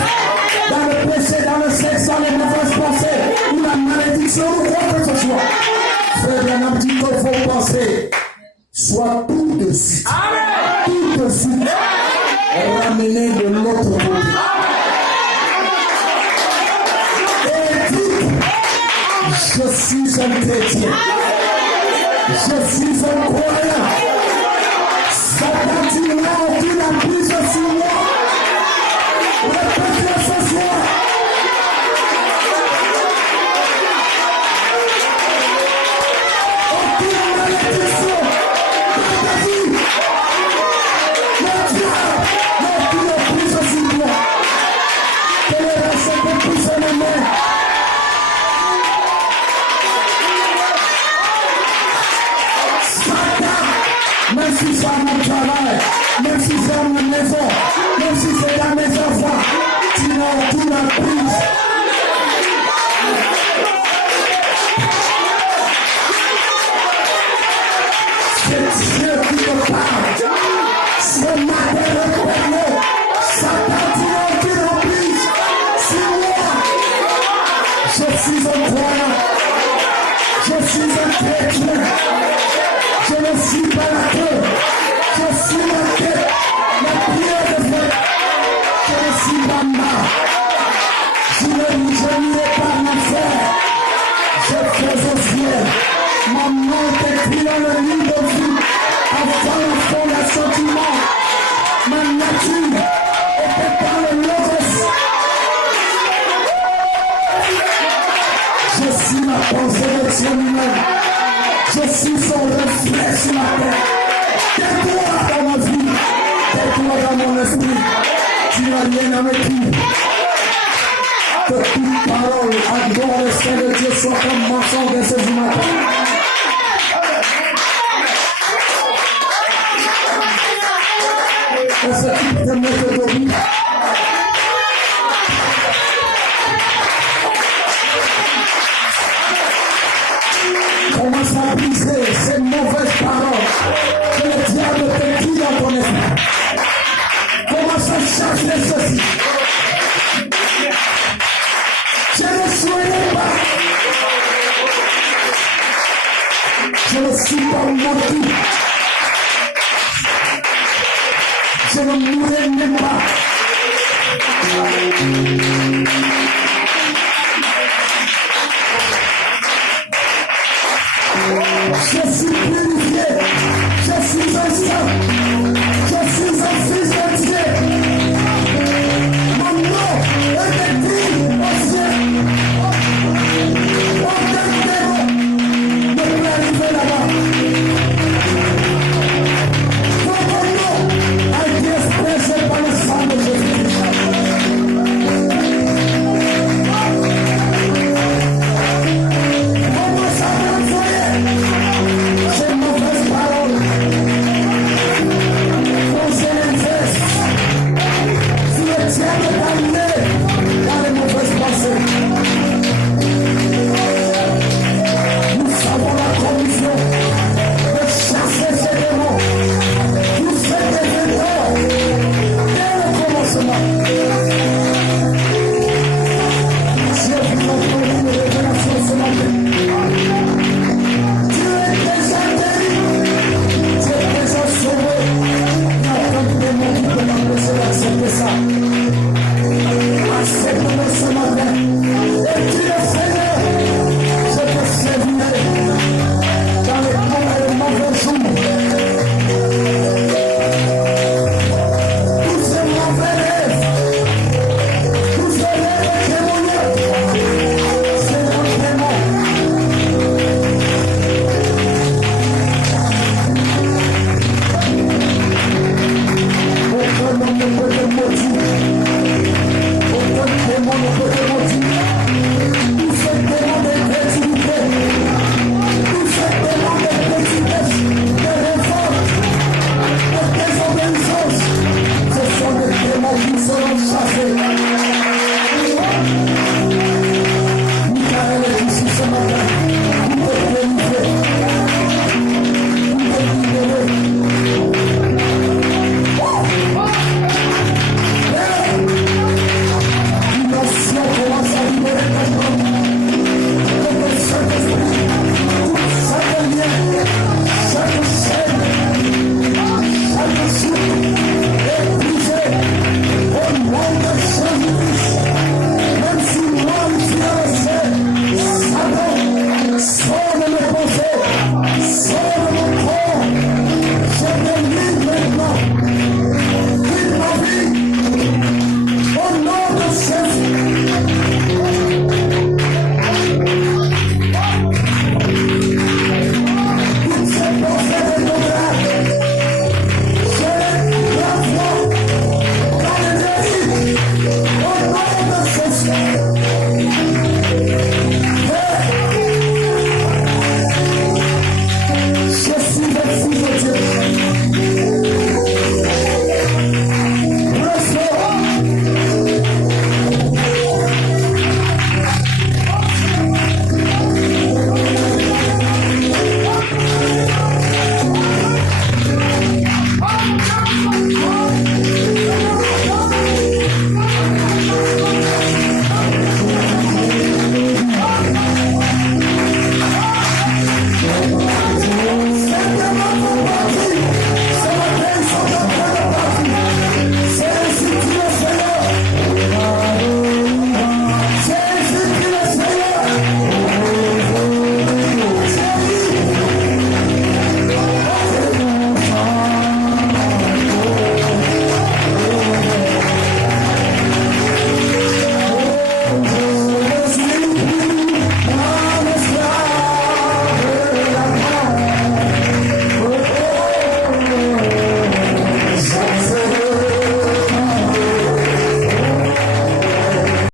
dans le péché, dans le sexe, dans les mauvaises pensées, ou la malédiction, ou quoi que ce soit, Frère Branham dit que vos pensées soient tout de suite, ramenées de l'autre côté. Je suis un chrétien. Je suis un croyant. Satan, tu n'as aucune emprise sur moi. Répétez ce soir. Aucune malédiction dans ta vie. Mon diable n'a aucune emprise sur moi. Que le reste peut pousser les mains. Même si c'est à mon travail, même si c'est à ma maison, même si c'est dans mes enfants, tu n'as aucune emprise. C'est Dieu qui te parle. Ce matin, reprenez. Satan, tu n'as aucune emprise sur moi. Je suis un croyant. Je suis un chrétien. Je ne suis pas la queue, je suis la tête, la prière de Dieu. Je ne suis pas mort, je n'irai pas l'enfer, je fais au ciel. Mon nom est écrit dans le livre de vie, avant la fondation du monde. Ma nature était dans le logos. Je suis la pensée de Dieu lui-même. Je suis son reflet sur la terre. Tais-toi dans ma vie. Tais-toi dans mon esprit. Tu n'as rien à me dire. Que toute parole à gloire et celle de Dieu soit comme mensonge de ce matin. Est-ce que tu peux te mettre